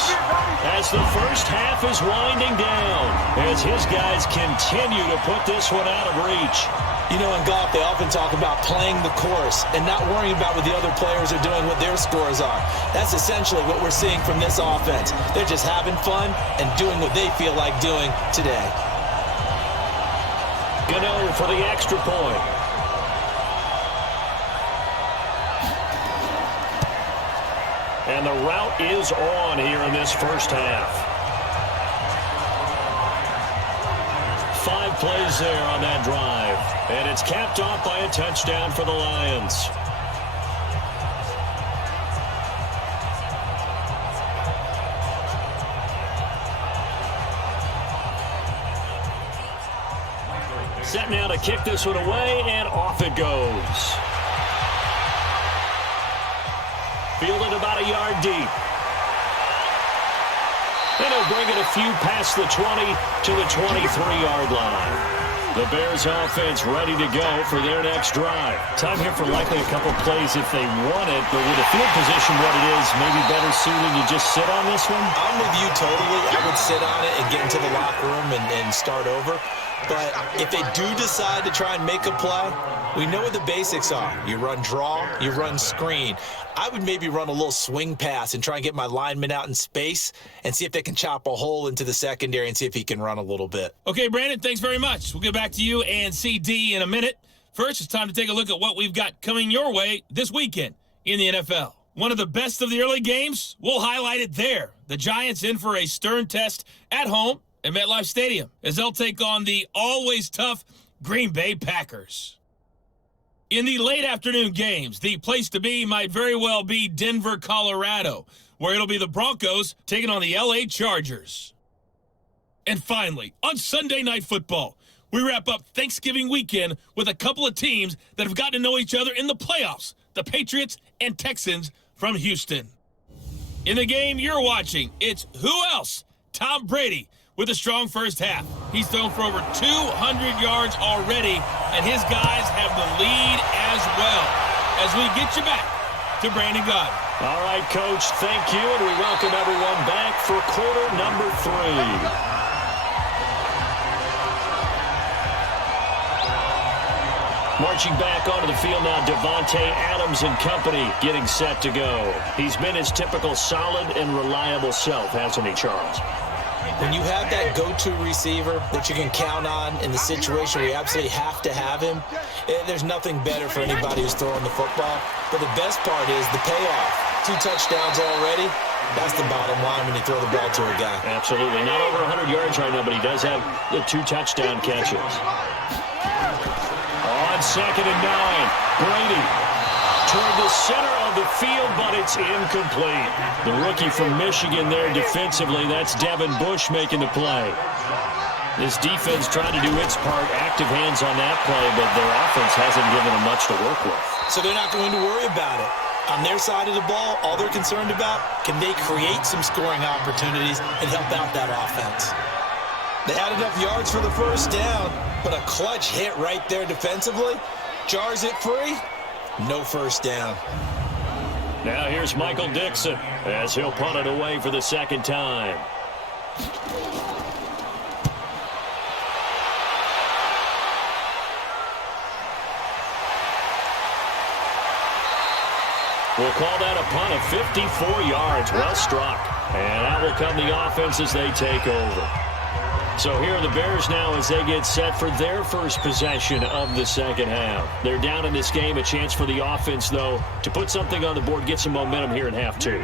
as the first half is winding down, as his guys continue to put this one out of reach. You know, in golf, they often talk about playing the course and not worrying about what the other players are doing, what their scores are. That's essentially what we're seeing from this offense. They're just having fun and doing what they feel like doing today. Gano for the extra point. And the route is on here in this first half. 5 plays there on that drive. And it's capped off by a touchdown for the Lions. Set now to kick this one away, and off it goes. Fielded about a yard deep. And he'll bring it a few past the 20 to the 23-yard line. The Bears offense ready to go for their next drive. Time here for likely a couple plays if they want it, but with the field position what it is, maybe better suited to just sit on this one? I'm with you totally. I would sit on it and get into the locker room and start over. But if they do decide to try and make a play, we know what the basics are. You run draw, you run screen. I would maybe run a little swing pass and try and get my lineman out in space and see if they can chop a hole into the secondary and see if he can run a little bit. Okay, Brandon, thanks very much. We'll get back to you and CD in a minute. First, it's time to take a look at what we've got coming your way this weekend in the NFL. One of the best of the early games, we'll highlight it there. The Giants in for a stern test at home at MetLife Stadium as they'll take on the always tough Green Bay Packers. In the late afternoon games, the place to be might very well be Denver, Colorado, where it'll be the Broncos taking on the LA Chargers. And finally, on Sunday Night Football, we wrap up Thanksgiving weekend with a couple of teams that have gotten to know each other in the playoffs, the Patriots and Texans from Houston. In the game you're watching, it's who else? Tom Brady with a strong first half. He's thrown for over 200 yards already, and his guys have the lead as well. As we get you back to Brandon Gaudin. All right, Coach, thank you, and we welcome everyone back for quarter number 3. Marching back onto the field now, Davante Adams and company getting set to go. He's been his typical solid and reliable self, hasn't he, Charles? When you have that go-to receiver that you can count on in the situation where you absolutely have to have him, there's nothing better for anybody who's throwing the football. But the best part is the payoff. 2 touchdowns already. That's the bottom line when you throw the ball to a guy. Absolutely. Not over 100 yards right now, but he does have the 2 touchdown catches. On 2nd and 9, Brady toward the center of the field, but it's incomplete. The rookie from Michigan there defensively, that's Devin Bush making the play. This defense trying to do its part, active hands on that play, but their offense hasn't given them much to work with. So they're not going to worry about it. On their side of the ball, all they're concerned about, can they create some scoring opportunities and help out that offense? They had enough yards for the first down, but a clutch hit right there defensively jars it free. No first down. Now here's Michael Dixon as he'll punt it away for the second time. We'll call that a punt of 54 yards. Well struck. And that will come the offense as they take over. So here are the Bears now as they get set for their first possession of the second half. They're down in this game. A chance for the offense, though, to put something on the board, get some momentum here in half 2.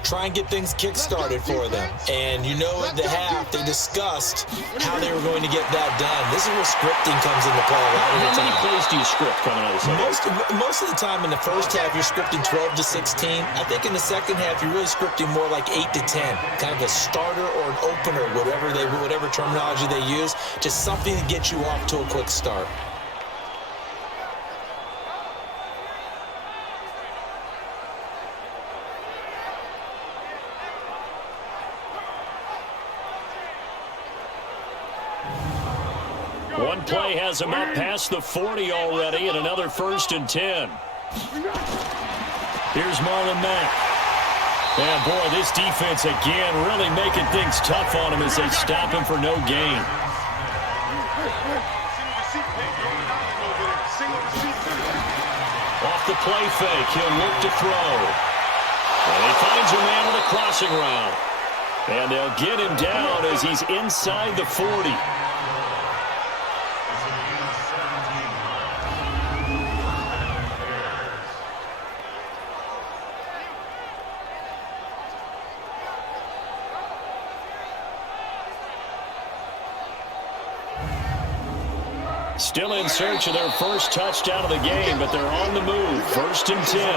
Try and get things kick-started for them. And you know at the half, they discussed how they were going to get that done. This is where scripting comes into play a lot of the time. How many plays do you script coming out of the second? Most of the time in the first half, you're scripting 12 to 16. I think in the second half, you're really scripting more like 8 to 10. Kind of a starter or an opener, whatever terminology they use. Just something to get you off to a quick start. One play has him up past the 40 already, and another 1st and 10. Here's Marlon Mack. And boy, this defense again really making things tough on him as they stop him for no gain. Off the play fake, he'll look to throw. And he finds a man with a crossing route. And they'll get him down as he's inside the 40. Still in search of their first touchdown of the game, but they're on the move. 1st and 10.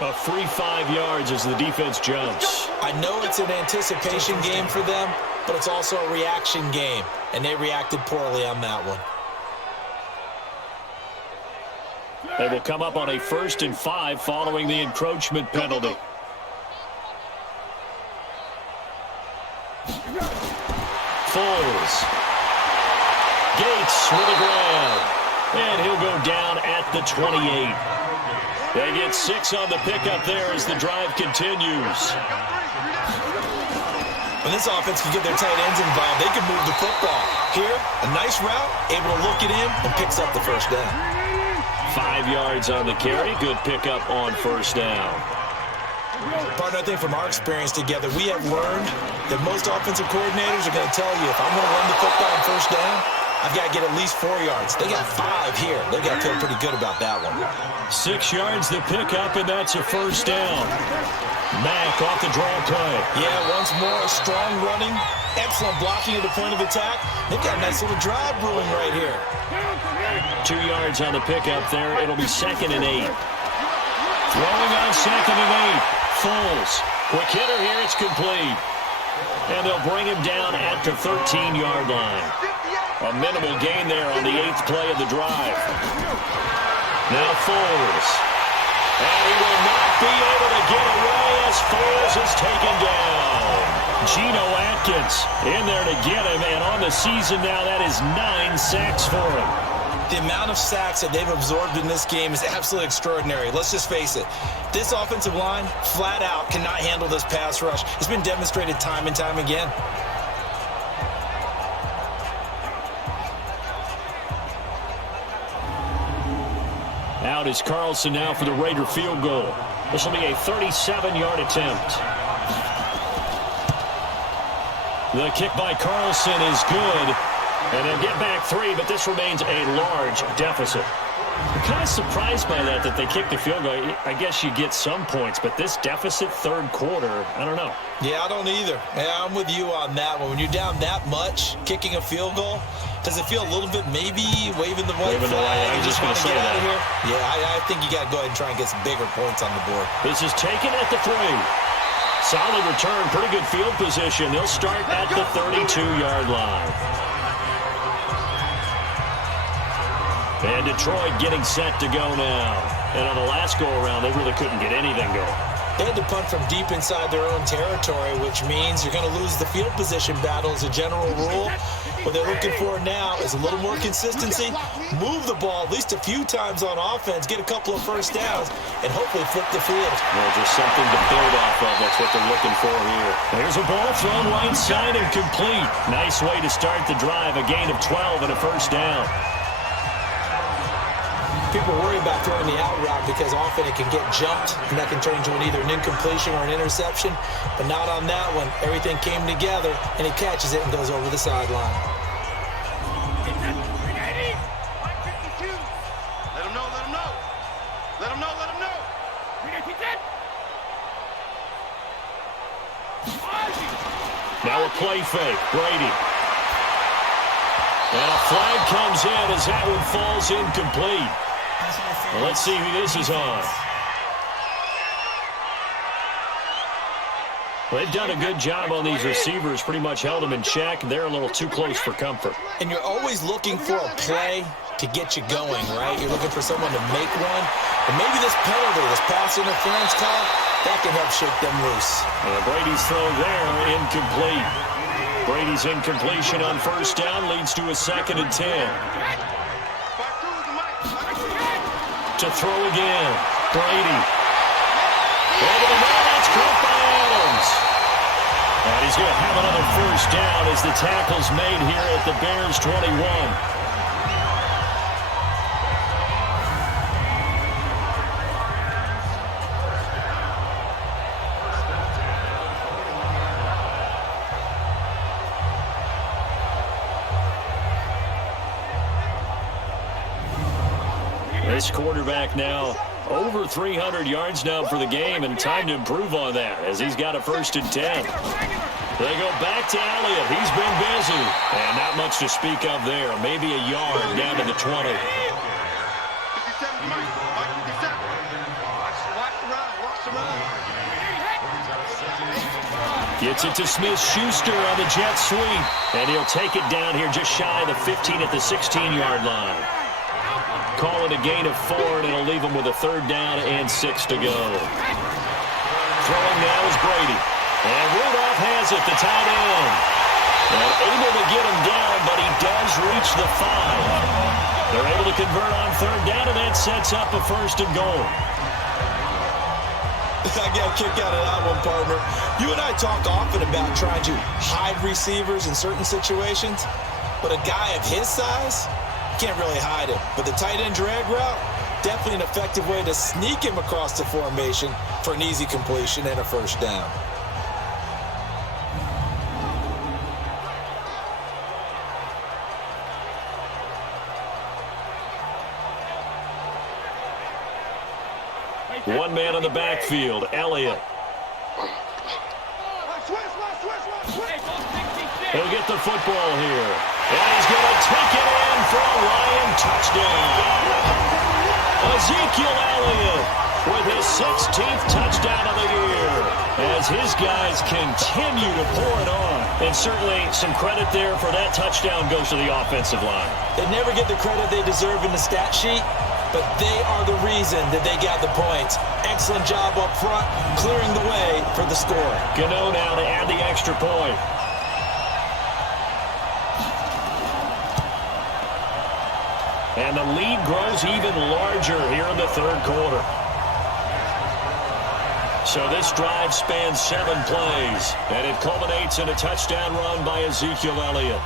A free 5 yards as the defense jumps. I know it's an anticipation game for them, but it's also a reaction game, and they reacted poorly on that one. They will come up on a 1st and 5 following the encroachment penalty. Foles. Gates with a grab. And he'll go down at the 28. They get 6 on the pickup there as the drive continues. When this offense can get their tight ends involved, they can move the football. Here, a nice route, able to look it in, and picks up the first down. 5 yards on the carry. Good pickup on 1st down. Partner, I think from our experience together, we have learned that most offensive coordinators are going to tell you, if I'm going to run the football on 1st down, I've got to get at least 4 yards. They got 5 here. They've got to feel pretty good about that one. 6 yards the pickup, and that's a 1st down. Mack off the draw play. Yeah, once more, strong running, excellent blocking at the point of attack. They've got a nice little drive brewing right here. 2 yards on the pickup there. It'll be 2nd and 8. Throwing on 2nd and 8. Foles. Quick hitter here. It's complete. And they'll bring him down at the 13-yard line. A minimal gain there on the 8th play of the drive. Now Foles. And he will not be able to get away as Foles is taken down. Geno Atkins in there to get him, and on the season now, that is 9 sacks for him. The amount of sacks that they've absorbed in this game is absolutely extraordinary. Let's just face it. This offensive line, flat out, cannot handle this pass rush. It's been demonstrated time and time again. Out is Carlson now for the Raider field goal. This will be a 37-yard attempt. The kick by Carlson is good. And they'll get back 3, but this remains a large deficit. I'm kind of surprised by that they kicked the field goal. I guess you get some points, but this deficit third quarter, I don't know. Yeah, I don't either. Yeah, I'm with you on that one. When you're down that much, kicking a field goal, does it feel a little bit maybe waving the white flag? I was just going to say that. Yeah, I think you got to go ahead and try and get some bigger points on the board. This is taken at the 3. Solid return, pretty good field position. They'll start at the 32-yard line. And Detroit getting set to go now. And on the last go-around, they really couldn't get anything going. They had to punt from deep inside their own territory, which means you're going to lose the field position battle as a general rule. What they're looking for now is a little more consistency, move the ball at least a few times on offense, get a couple of first downs, and hopefully flip the field. Well, just something to build off of. That's what they're looking for here. There's a ball thrown right side and complete. Nice way to start the drive. A gain of 12 and a first down. People worry about throwing the out route because often it can get jumped, and that can turn into either an incompletion or an interception. But not on that one. Everything came together, and he catches it and goes over the sideline. Let him know, let him know. Let him know, let him know. Now a play fake. Brady. And a flag comes in as that one falls incomplete. Well, let's see who this is on. Well, they've done a good job on these receivers, pretty much held them in check. They're a little too close for comfort. And you're always looking for a play to get you going, right? You're looking for someone to make one. And maybe this penalty, this pass interference call, that can help shake them loose. And Brady's throw there, incomplete. Brady's incompletion on first down leads to a 2nd and 10. To throw again. Brady. Over the middle, that's caught by Adams. And he's going to have another first down as the tackle's made here at the Bears 21. This quarterback now over 300 yards now for the game, and time to improve on that as he's got a 1st and 10. They go back to Elliott. He's been busy. And not much to speak of there. Maybe a yard down to the 20. Gets it to Smith-Schuster on the jet sweep. And he'll take it down here just shy of the 15 at the 16-yard line. Call it a gain of 4, and it'll leave him with a 3rd down and 6 to go. Throwing now is Brady. And Rudolph has it, the tight end. And able to get him down, but he does reach the 5. They're able to convert on 3rd down, and that sets up a 1st and goal. I got a kick out of that one, partner. You and I talk often about trying to hide receivers in certain situations, but a guy of his size can't really hide him. But the tight end drag route, definitely an effective way to sneak him across the formation for an easy completion and a 1st down. One man on the backfield, Elliott. He'll get the football here. And he's going to take it in for a Lion touchdown. Ezekiel Elliott with his 16th touchdown of the year. as his guys continue to pour it on. And certainly some credit there for that touchdown goes to the offensive line. They never get the credit they deserve in the stat sheet, but they are the reason that they got the points. Excellent job up front, clearing the way for the score. Gano now to add the extra point. And the lead grows even larger here in the third quarter. So this drive spans 7 plays, and it culminates in a touchdown run by Ezekiel Elliott.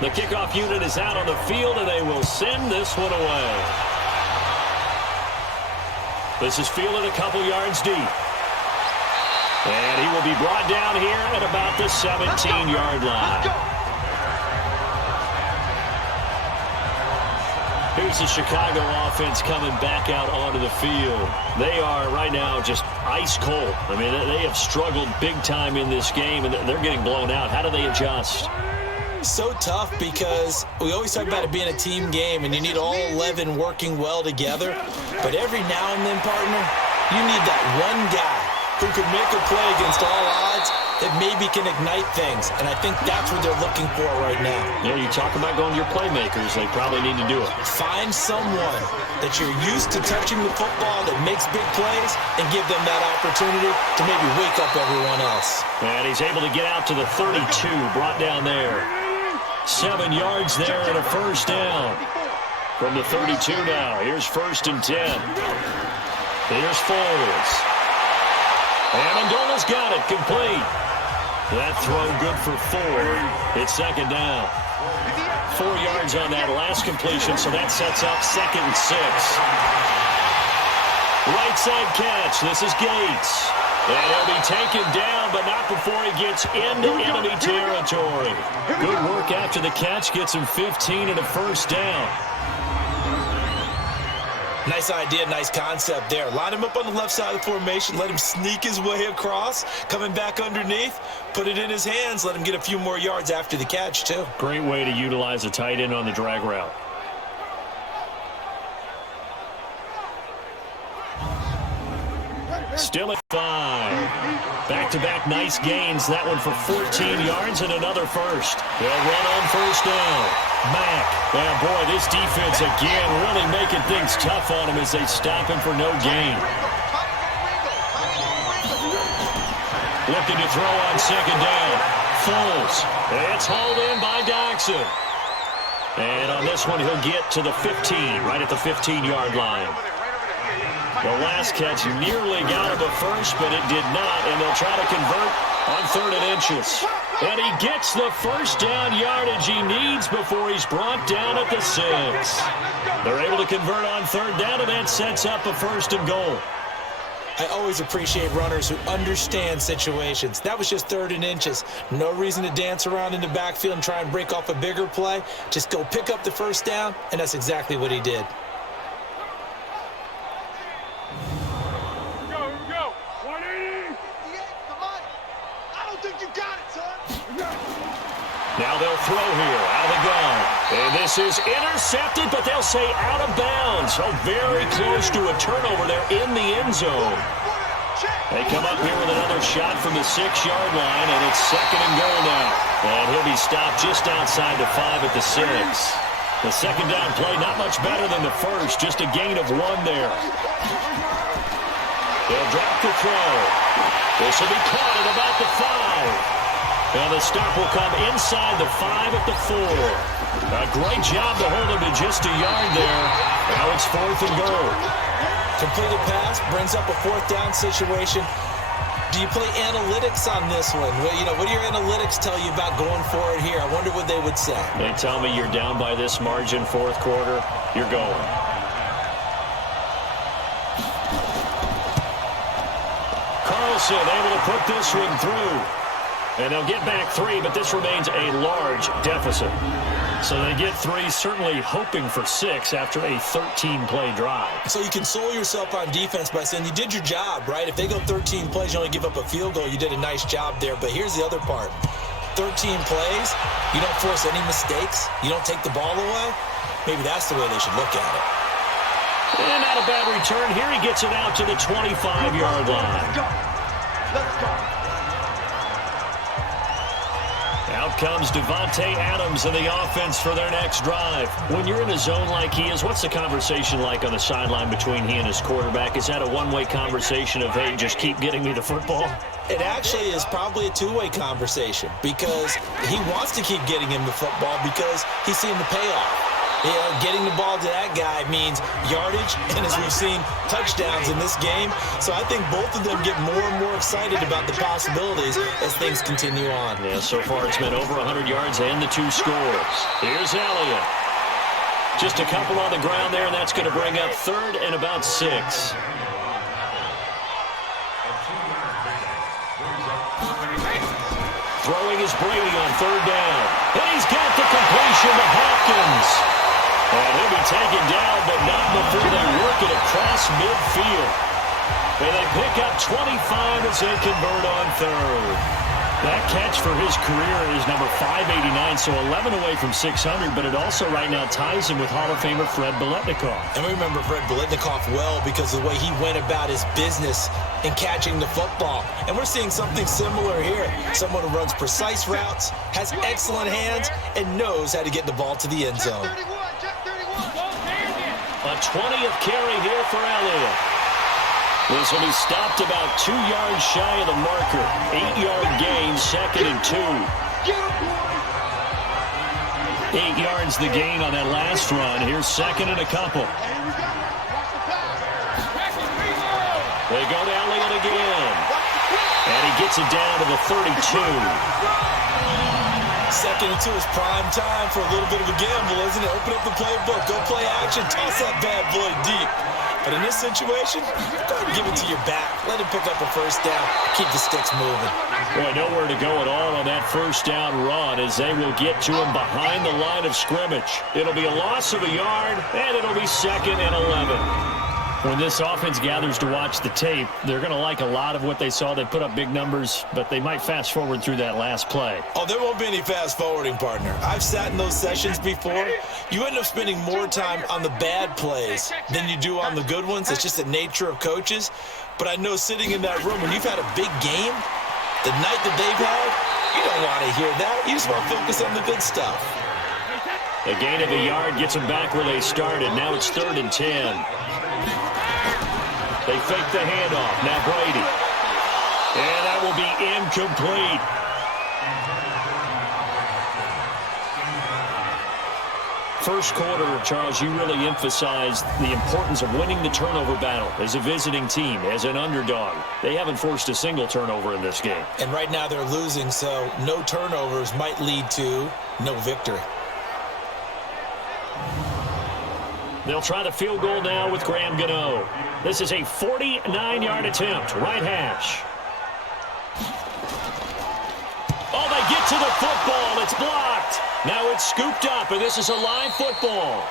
The kickoff unit is out on the field, and they will send this one away. This is fielded a couple yards deep. And he will be brought down here at about the 17-yard line. Here's the Chicago offense coming back out onto the field. They are right now just ice cold. I mean, they have struggled big time in this game, and they're getting blown out. How do they adjust? So tough because we always talk about it being a team game, and you need all 11 working well together. But every now and then, partner, you need that one guy who can make a play against all odds that maybe can ignite things. And I think that's what they're looking for right now. Yeah, you talk about going to your playmakers. They probably need to do it. Find someone that you're used to touching the football that makes big plays and give them that opportunity to maybe wake up everyone else. And he's able to get out to the 32, brought down there. 7 yards there and a first down. From the 32 now, here's 1st and 10. Here's Foles. Amendola's got it, complete. That throw good for 4. It's 2nd down. 4 yards on that last completion, so that sets up 2nd and 6. Right side catch, this is Gates. And he'll be taken down, but not before he gets into enemy territory. Good work after the catch, gets him 15 and a first down. Nice idea, nice concept there. Line him up on the left side of the formation, let him sneak his way across, coming back underneath, put it in his hands, let him get a few more yards after the catch, too. Great way to utilize a tight end on the drag route. Still at 5. Back-to-back nice gains. That one for 14 yards and another first. They'll run on first down. Mack. Oh, boy, this defense again really making things tough on him as they stop him for no gain. Looking to throw on 2nd down. Foles. It's hauled in by Doxson. And on this one, he'll get to the 15, right at the 15-yard line. The last catch nearly got him a first, but it did not, and they'll try to convert on 3rd and inches. And he gets the first down yardage he needs before he's brought down at the 6. They're able to convert on 3rd down, and that sets up a 1st and goal. I always appreciate runners who understand situations. That was just 3rd and inches. No reason to dance around in the backfield and try and break off a bigger play. Just go pick up the first down, and that's exactly what he did. Now they'll throw here, out of the gun. And this is intercepted, but they'll say out of bounds. So very close to a turnover there in the end zone. They come up here with another shot from the 6-yard line, and it's 2nd and goal now. And he'll be stopped just outside the 5 at the 6. The 2nd down play not much better than the first, just a gain of 1 there. They'll drop the throw. This will be caught at about the 5. And the stop will come inside the 5 at the 4. A great job to hold him to just a yard there. Now it's 4th and goal. Completed pass, brings up a 4th down situation. Do you play analytics on this one? Well, what do your analytics tell you about going forward here? I wonder what they would say. They tell me you're down by this margin, 4th quarter, you're going. Carlson able to put this one through. And they'll get back 3, but this remains a large deficit. So they get 3, certainly hoping for 6 after a 13-play drive. So you console yourself on defense by saying you did your job, right? If they go 13 plays, you only give up a field goal, you did a nice job there. But here's the other part. 13 plays, you don't force any mistakes, you don't take the ball away. Maybe that's the way they should look at it. And not a bad return here. He gets it out to the 25-yard line. Let's go. Out comes Devontae Adams in the offense for their next drive. When you're in a zone like he is, what's the conversation like on the sideline between he and his quarterback? Is that a one-way conversation of, hey, just keep getting me the football? It actually is probably a two-way conversation because he wants to keep getting him the football because he's seeing the payoff. Getting the ball to that guy means yardage, and as we've seen, touchdowns in this game. So I think both of them get more and more excited about the possibilities as things continue on. Yeah, so far it's been over 100 yards and the 2 scores. Here's Elliott. Just a couple on the ground there, and that's going to bring up 3rd and about 6. Throwing is Brady on 3rd down. And he's got the completion to Hopkins. And he'll be taken down, but not before they work it across midfield. And they pick up 25 as they convert on 3rd. That catch for his career is number 589, so 11 away from 600, but it also right now ties him with Hall of Famer Fred Biletnikoff. And we remember Fred Biletnikoff well because of the way he went about his business in catching the football. And we're seeing something similar here. Someone who runs precise routes, has excellent hands, and knows how to get the ball to the end zone. A 20th carry here for Elliott. This will be stopped about 2 yards shy of the marker. 8-yard gain, 2nd and 2. 8 yards the gain on that last run. Here's 2nd and a couple. They go to Elliott again. And he gets it down to the 32. 2nd and 2 is prime time for a little bit of a gamble, isn't it? Open up the playbook, go play action, toss that bad boy deep. But in this situation, go ahead and give it to your back. Let him pick up a 1st down. Keep the sticks moving. Boy, nowhere to go at all on that 1st down run as they will get to him behind the line of scrimmage. It'll be a loss of a yard, and it'll be 2nd and 11. When this offense gathers to watch the tape, they're going to like a lot of what they saw. They put up big numbers, but they might fast forward through that last play. Oh, there won't be any fast forwarding, partner. I've sat in those sessions before. You end up spending more time on the bad plays than you do on the good ones. It's just the nature of coaches. But I know sitting in that room, when you've had a big game, the night that they've had, you don't want to hear that. You just want to focus on the good stuff. A gain of a yard gets them back where they started. Now it's 3rd and 10. They fake the handoff. Now Brady. And that will be incomplete. First quarter, Charles, you really emphasized the importance of winning the turnover battle as a visiting team, as an underdog. They haven't forced a single turnover in this game. And right now they're losing, so no turnovers might lead to no victory. They'll try the field goal now with Graham Gano. This is a 49-yard attempt, right hash. Oh, they get to the football. It's blocked. Now it's scooped up, and this is a live football.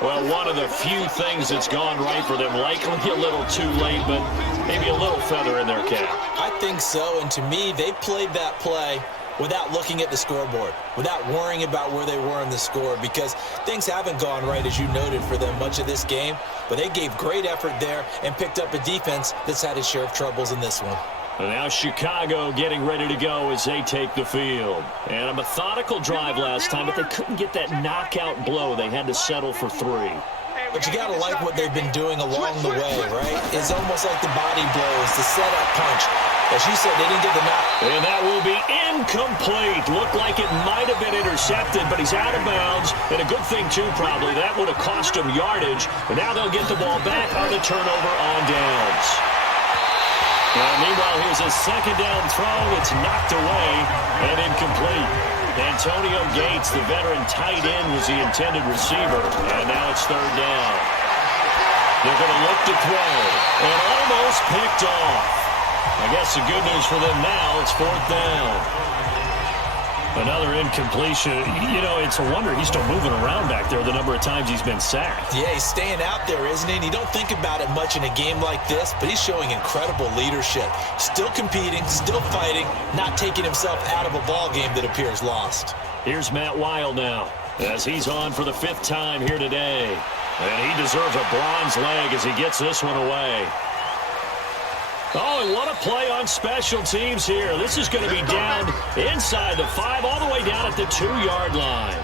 Well, one of the few things that's gone right for them. Likely a little too late, but maybe a little feather in their cap. I think so, and to me, they played that play without looking at the scoreboard, without worrying about where they were in the score, because things haven't gone right, as you noted, for them much of this game. But they gave great effort there and picked up a defense that's had its share of troubles in this one. And now Chicago getting ready to go as they take the field. And a methodical drive last time, but they couldn't get that knockout blow. They had to settle for 3. But you got to like what they've been doing along the way, right? It's almost like the body blows, the setup punch. As you said, they didn't get the knock. And that will be incomplete. Looked like it might have been intercepted, but he's out of bounds. And a good thing, too, probably. That would have cost him yardage. But now they'll get the ball back on the turnover on downs. Meanwhile, here's a 2nd down throw. It's knocked away and incomplete. Antonio Gates, the veteran tight end, was the intended receiver. And now it's 3rd down. They're going to look to throw. And almost picked off. I guess the good news for them now, it's 4th down. Another incompletion. You know, it's a wonder he's still moving around back there the number of times he's been sacked. Yeah, he's staying out there, isn't he? And you don't think about it much in a game like this, but he's showing incredible leadership. Still competing, still fighting, not taking himself out of a ball game that appears lost. Here's Matt Weil now as he's on for the 5th time here today. And he deserves a bronze leg as he gets this one away. Oh, and what a play on special teams here. This is going to be down inside the 5, all the way down at the 2-yard line.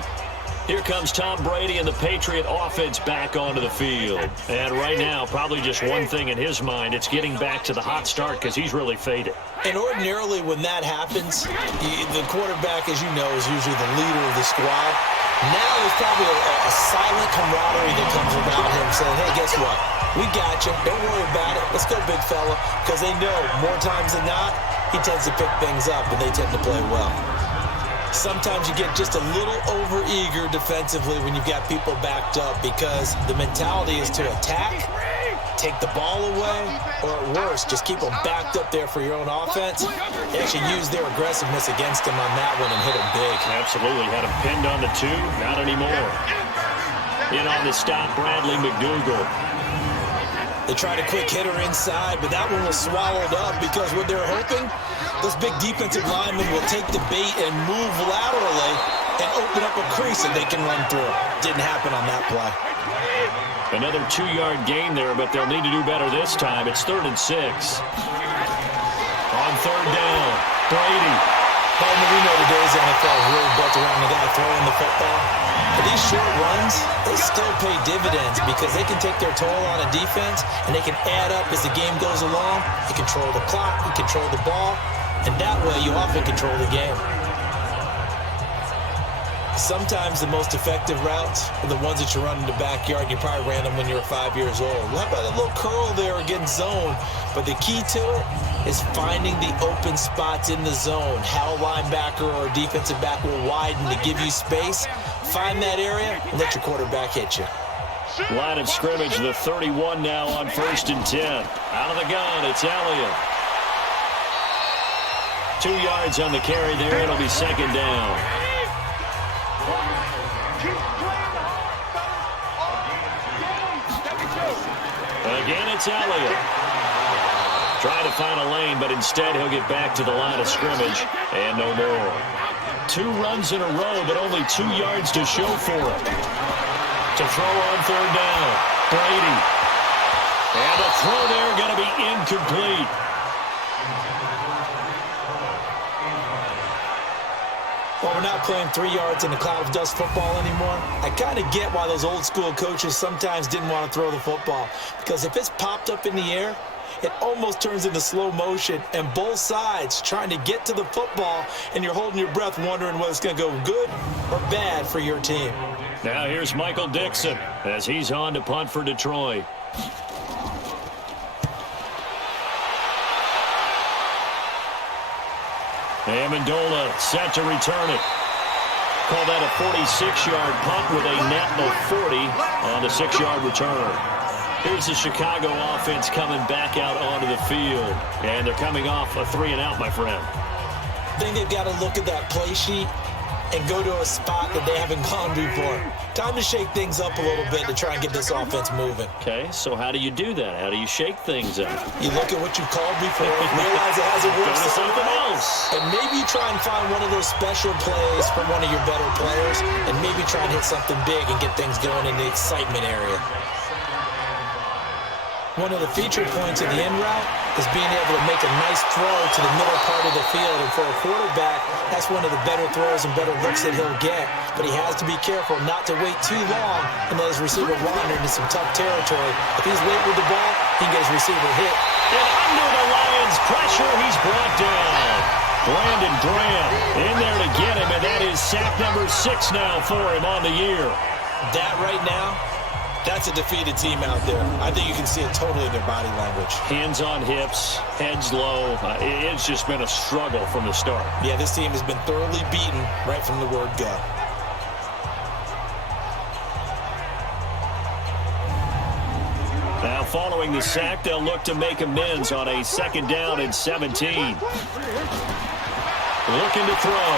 Here comes Tom Brady and the Patriot offense back onto the field. And right now, probably just one thing in his mind. It's getting back to the hot start because he's really faded. And ordinarily when that happens, the quarterback, as you know, is usually the leader of the squad. Now there's probably a silent camaraderie that comes around him saying, hey, guess what? We got you. Don't worry about it. Let's go, big fella. Because they know more times than not, he tends to pick things up and they tend to play well. Sometimes you get just a little over-eager defensively when you've got people backed up because the mentality is to attack, take the ball away, or at worst, just keep them backed up there for your own offense. They actually use their aggressiveness against him on that one and hit him big. Absolutely. Had him pinned on the 2. Not anymore. In on the stop, Bradley McDougal. They tried a quick hitter inside, but that one was swallowed up because what they're hoping, those big defensive linemen will take the bait and move laterally and open up a crease that they can run through. Didn't happen on that play. Another 2-yard gain there, but they'll need to do better this time. It's 3rd and 6. On 3rd down, Brady. Well, we know today's NFL is really built around the guy throwing the football. But these short runs, they still pay dividends because they can take their toll on a defense and they can add up as the game goes along. You control the clock, you control the ball, and that way you often control the game. Sometimes the most effective routes are the ones that you run in the backyard. You probably ran them when you were 5 years old. How about a little curl there against zone? But the key to it is finding the open spots in the zone. How a linebacker or a defensive back will widen to give you space. Find that area and let your quarterback hit you. Line of scrimmage, the 31 now on 1st and 10. Out of the gun, it's Elliott. 2 yards on the carry there. It'll be 2nd down. Again, it's Elliott. Trying to find a lane, but instead he'll get back to the line of scrimmage and no more. 2 runs in a row, but only 2 yards to show for it. To throw on 3rd down, Brady. And the throw there going to be incomplete. Well, we're not playing 3 yards in a cloud of dust football anymore. I kind of get why those old school coaches sometimes didn't want to throw the football. Because if it's popped up in the air, it almost turns into slow motion. And both sides trying to get to the football, and you're holding your breath wondering whether it's going to go good or bad for your team. Now here's Michael Dixon as he's on to punt for Detroit. Amendola set to return it. Call that a 46-yard punt with a net of 40 on the 6-yard return. Here's the Chicago offense coming back out onto the field. And they're coming off a 3-and-out, my friend. I think they've got to look at that play sheet and go to a spot that they haven't gone before. Time to shake things up a little bit to try and get this offense moving. Okay, so how do you do that? How do you shake things up? You look at what you've called before, realize it hasn't worked. Go to something else. And maybe try and find one of those special plays from one of your better players, and maybe try and hit something big and get things going in the excitement area. One of the feature points of the end route is being able to make a nice throw to the middle part of the field. And for a quarterback, that's one of the better throws and better looks that he'll get. But he has to be careful not to wait too long and let his receiver wander into some tough territory. If he's late with the ball, he can get his receiver hit. And under the Lions' pressure, he's brought down. Brandon Graham in there to get him, and that is sack number 6 now for him on the year. That right now, that's a defeated team out there. I think you can see it totally in their body language. Hands on hips, heads low. It's just been a struggle from the start. Yeah, this team has been thoroughly beaten right from the word go. Now, following the sack, they'll look to make amends on a 2nd down and 17. Looking to throw.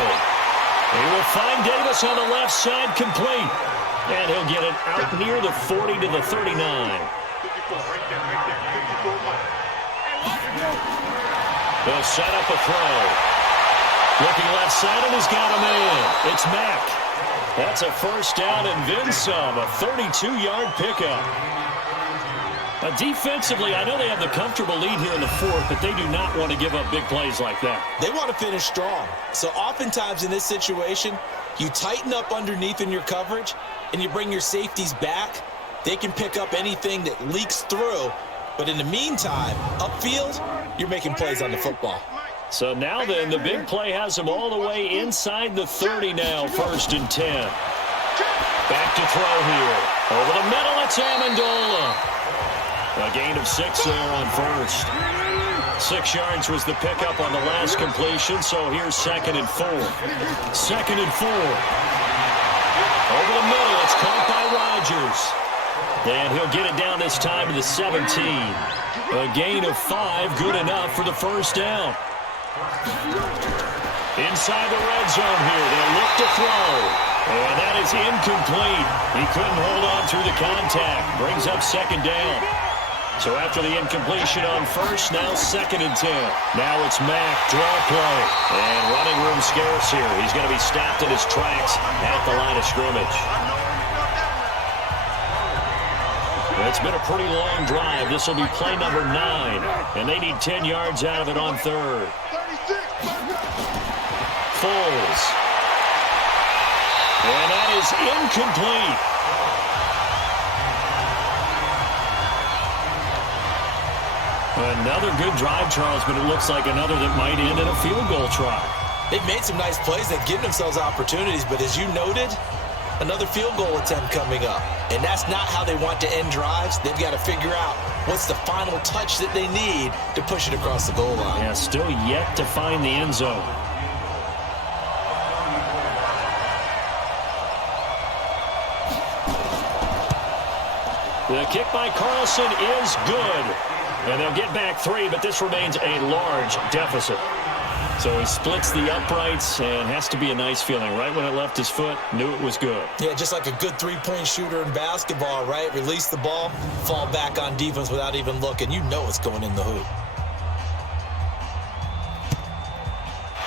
He will find Davis on the left side, complete. And he'll get it out near the 40 to the 39. They'll set up a throw. Looking left side, and he's got him in. It's Mack. That's a first down and then some, a 32-yard pickup. Defensively, I know they have the comfortable lead here in the fourth, but they do not want to give up big plays like that. They want to finish strong. So oftentimes in this situation, you tighten up underneath in your coverage, and you bring your safeties back. They can pick up anything that leaks through. But in the meantime, upfield, you're making plays on the football. So now then, the big play has them all the way inside the 30 now, 1st and 10. Back to throw here. Over the middle, it's Amendola. A gain of 6 there on first. 6 yards was the pickup on the last completion, so here's 2nd and 4. 2nd and 4. Over the middle, it's caught by Rodgers. And he'll get it down this time to the 17. A gain of 5, good enough for the first down. Inside the red zone here, they'll look to throw. And that is incomplete. He couldn't hold on through the contact. Brings up 2nd down. So after the incompletion on first, now 2nd and 10. Now it's Mack, draw play. And running room scarce here. He's going to be stopped in his tracks at the line of scrimmage. It's been a pretty long drive. This will be play number 9. And they need 10 yards out of it on third. Foles. And that is incomplete. Another good drive, Charles, but it looks like another that might end in a field goal try. They've made some nice plays. They've given themselves opportunities, but as you noted, another field goal attempt coming up. And that's not how they want to end drives. They've got to figure out what's the final touch that they need to push it across the goal line. Yeah, still yet to find the end zone. The kick by Carlson is good. And they'll get back 3, but this remains a large deficit. So he splits the uprights, and has to be a nice feeling. Right when it left his foot, knew it was good. Yeah, just like a good three-point shooter in basketball, right? Release the ball, fall back on defense without even looking. You know it's going in the hoop.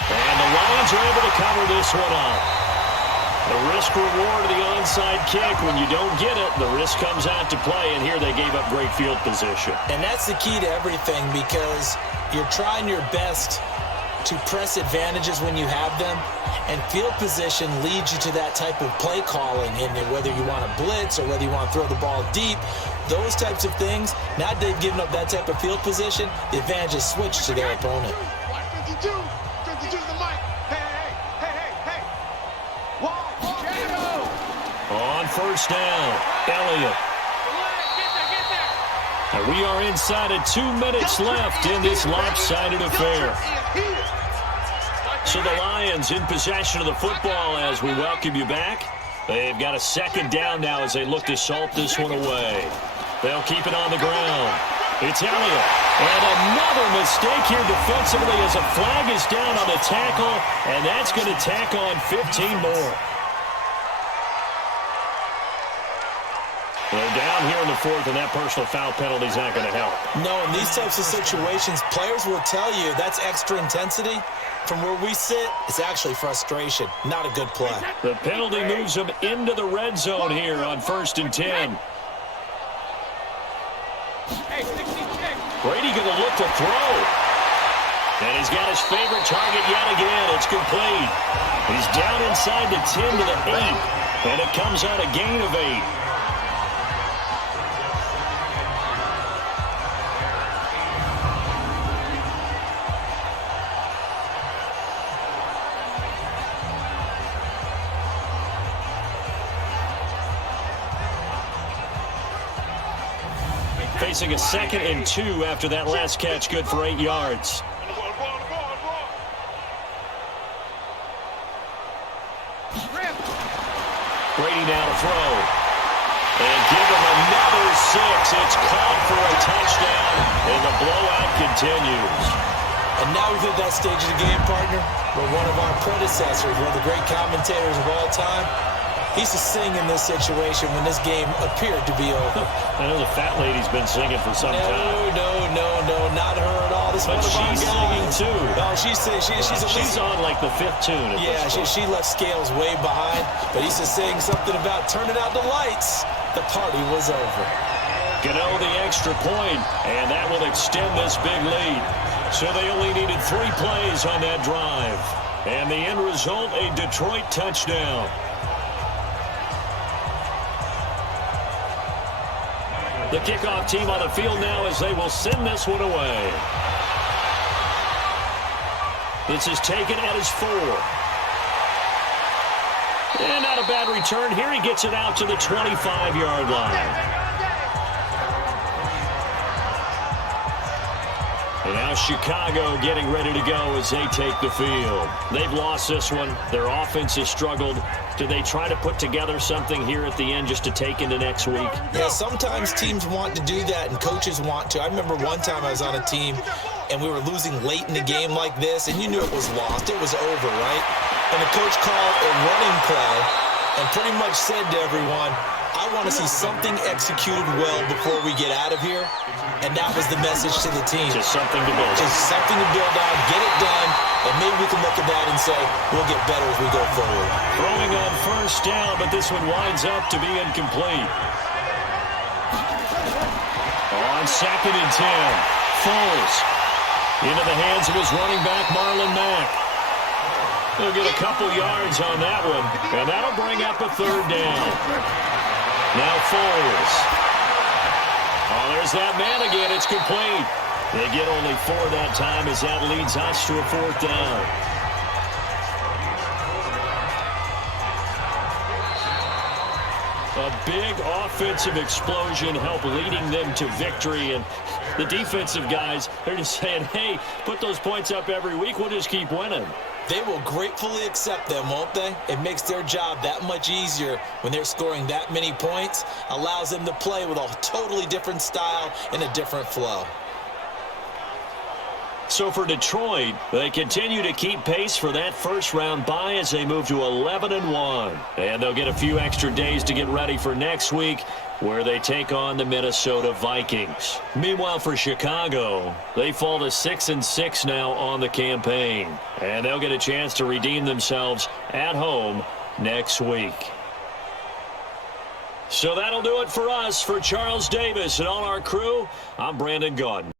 And the Lions are able to cover this one up. The risk-reward of the onside kick, when you don't get it, the risk comes out to play, and here they gave up great field position. And that's the key to everything, because you're trying your best to press advantages when you have them, and field position leads you to that type of play calling, and whether you want to blitz or whether you want to throw the ball deep, those types of things, now that they've given up that type of field position, the advantage is switched to their opponent. 52 to the mic. Hey. On first down, Elliott. Get there. And we are inside of 2 minutes left in this lopsided affair. So the Lions in possession of the football as we welcome you back. They've got a 2nd down now as they look to salt this one away. They'll keep it on the ground. It's Elliott. And another mistake here defensively as a flag is down on the tackle, and that's going to tack on 15 more. They're down here in the 4th, and that personal foul penalty is not going to help. No, in these types of situations, players will tell you that's extra intensity. From where we sit, it's actually frustration. Not a good play. The penalty moves them into the red zone here on 1st and 10. Brady going to look to throw. And he's got his favorite target yet again. It's complete. He's down inside the 10 to the 8. And it comes out a gain of 8. Facing a 2nd and 2 after that last catch, good for 8 yards. Brady now to throw. And give him another 6. It's caught for a touchdown, and the blowout continues. And now we've hit that stage of the game, partner, where one of our predecessors, one of the great commentators of all time, He used to sing in this situation when this game appeared to be over. I know the fat lady's been singing for some time. No, not her at all. This But one of our she's guys. singing too. No, she's on like the 5th tune at this point. she left Scales way behind, but he used to sing something about turning out the lights. The party was over. Gano the extra point, and that will extend this big lead. So they only needed 3 plays on that drive. And the end result, a Detroit touchdown. The kickoff team on the field now as they will send this one away. This is taken at his 4. And not a bad return here. He gets it out to the 25-yard line. And now Chicago getting ready to go as they take the field. They've lost this one. Their offense has struggled. Do they try to put together something here at the end just to take into next week? Yeah, sometimes teams want to do that and coaches want to. I remember one time I was on a team and we were losing late in the game like this, and you knew it was lost. It was over, right? And the coach called a running play and pretty much said to everyone, I want to see something executed well before we get out of here. And that was the message to the team. Just something to build on. Just something to build on, get it done, and maybe we can look at that and say, we'll get better as we go forward. Throwing on first down, but this one winds up to be incomplete. On 2nd and 10, Foles into the hands of his running back, Marlon Mack. He'll get a couple yards on that one, and that'll bring up a 3rd down. Now Foles. Oh, there's that man again. It's complete. They get only 4 that time as that leads us to a 4th down. A big offensive explosion helped leading them to victory. And the defensive guys, they're just saying, hey, put those points up every week. We'll just keep winning. They will gratefully accept them, won't they? It makes their job that much easier when they're scoring that many points. Allows them to play with a totally different style and a different flow. So for Detroit, they continue to keep pace for that first-round bye as they move to 11-1. And they'll get a few extra days to get ready for next week, where they take on the Minnesota Vikings. Meanwhile, for Chicago, they fall to 6-6 now on the campaign. And they'll get a chance to redeem themselves at home next week. So that'll do it for us. For Charles Davis and all our crew, I'm Brandon Gaudin.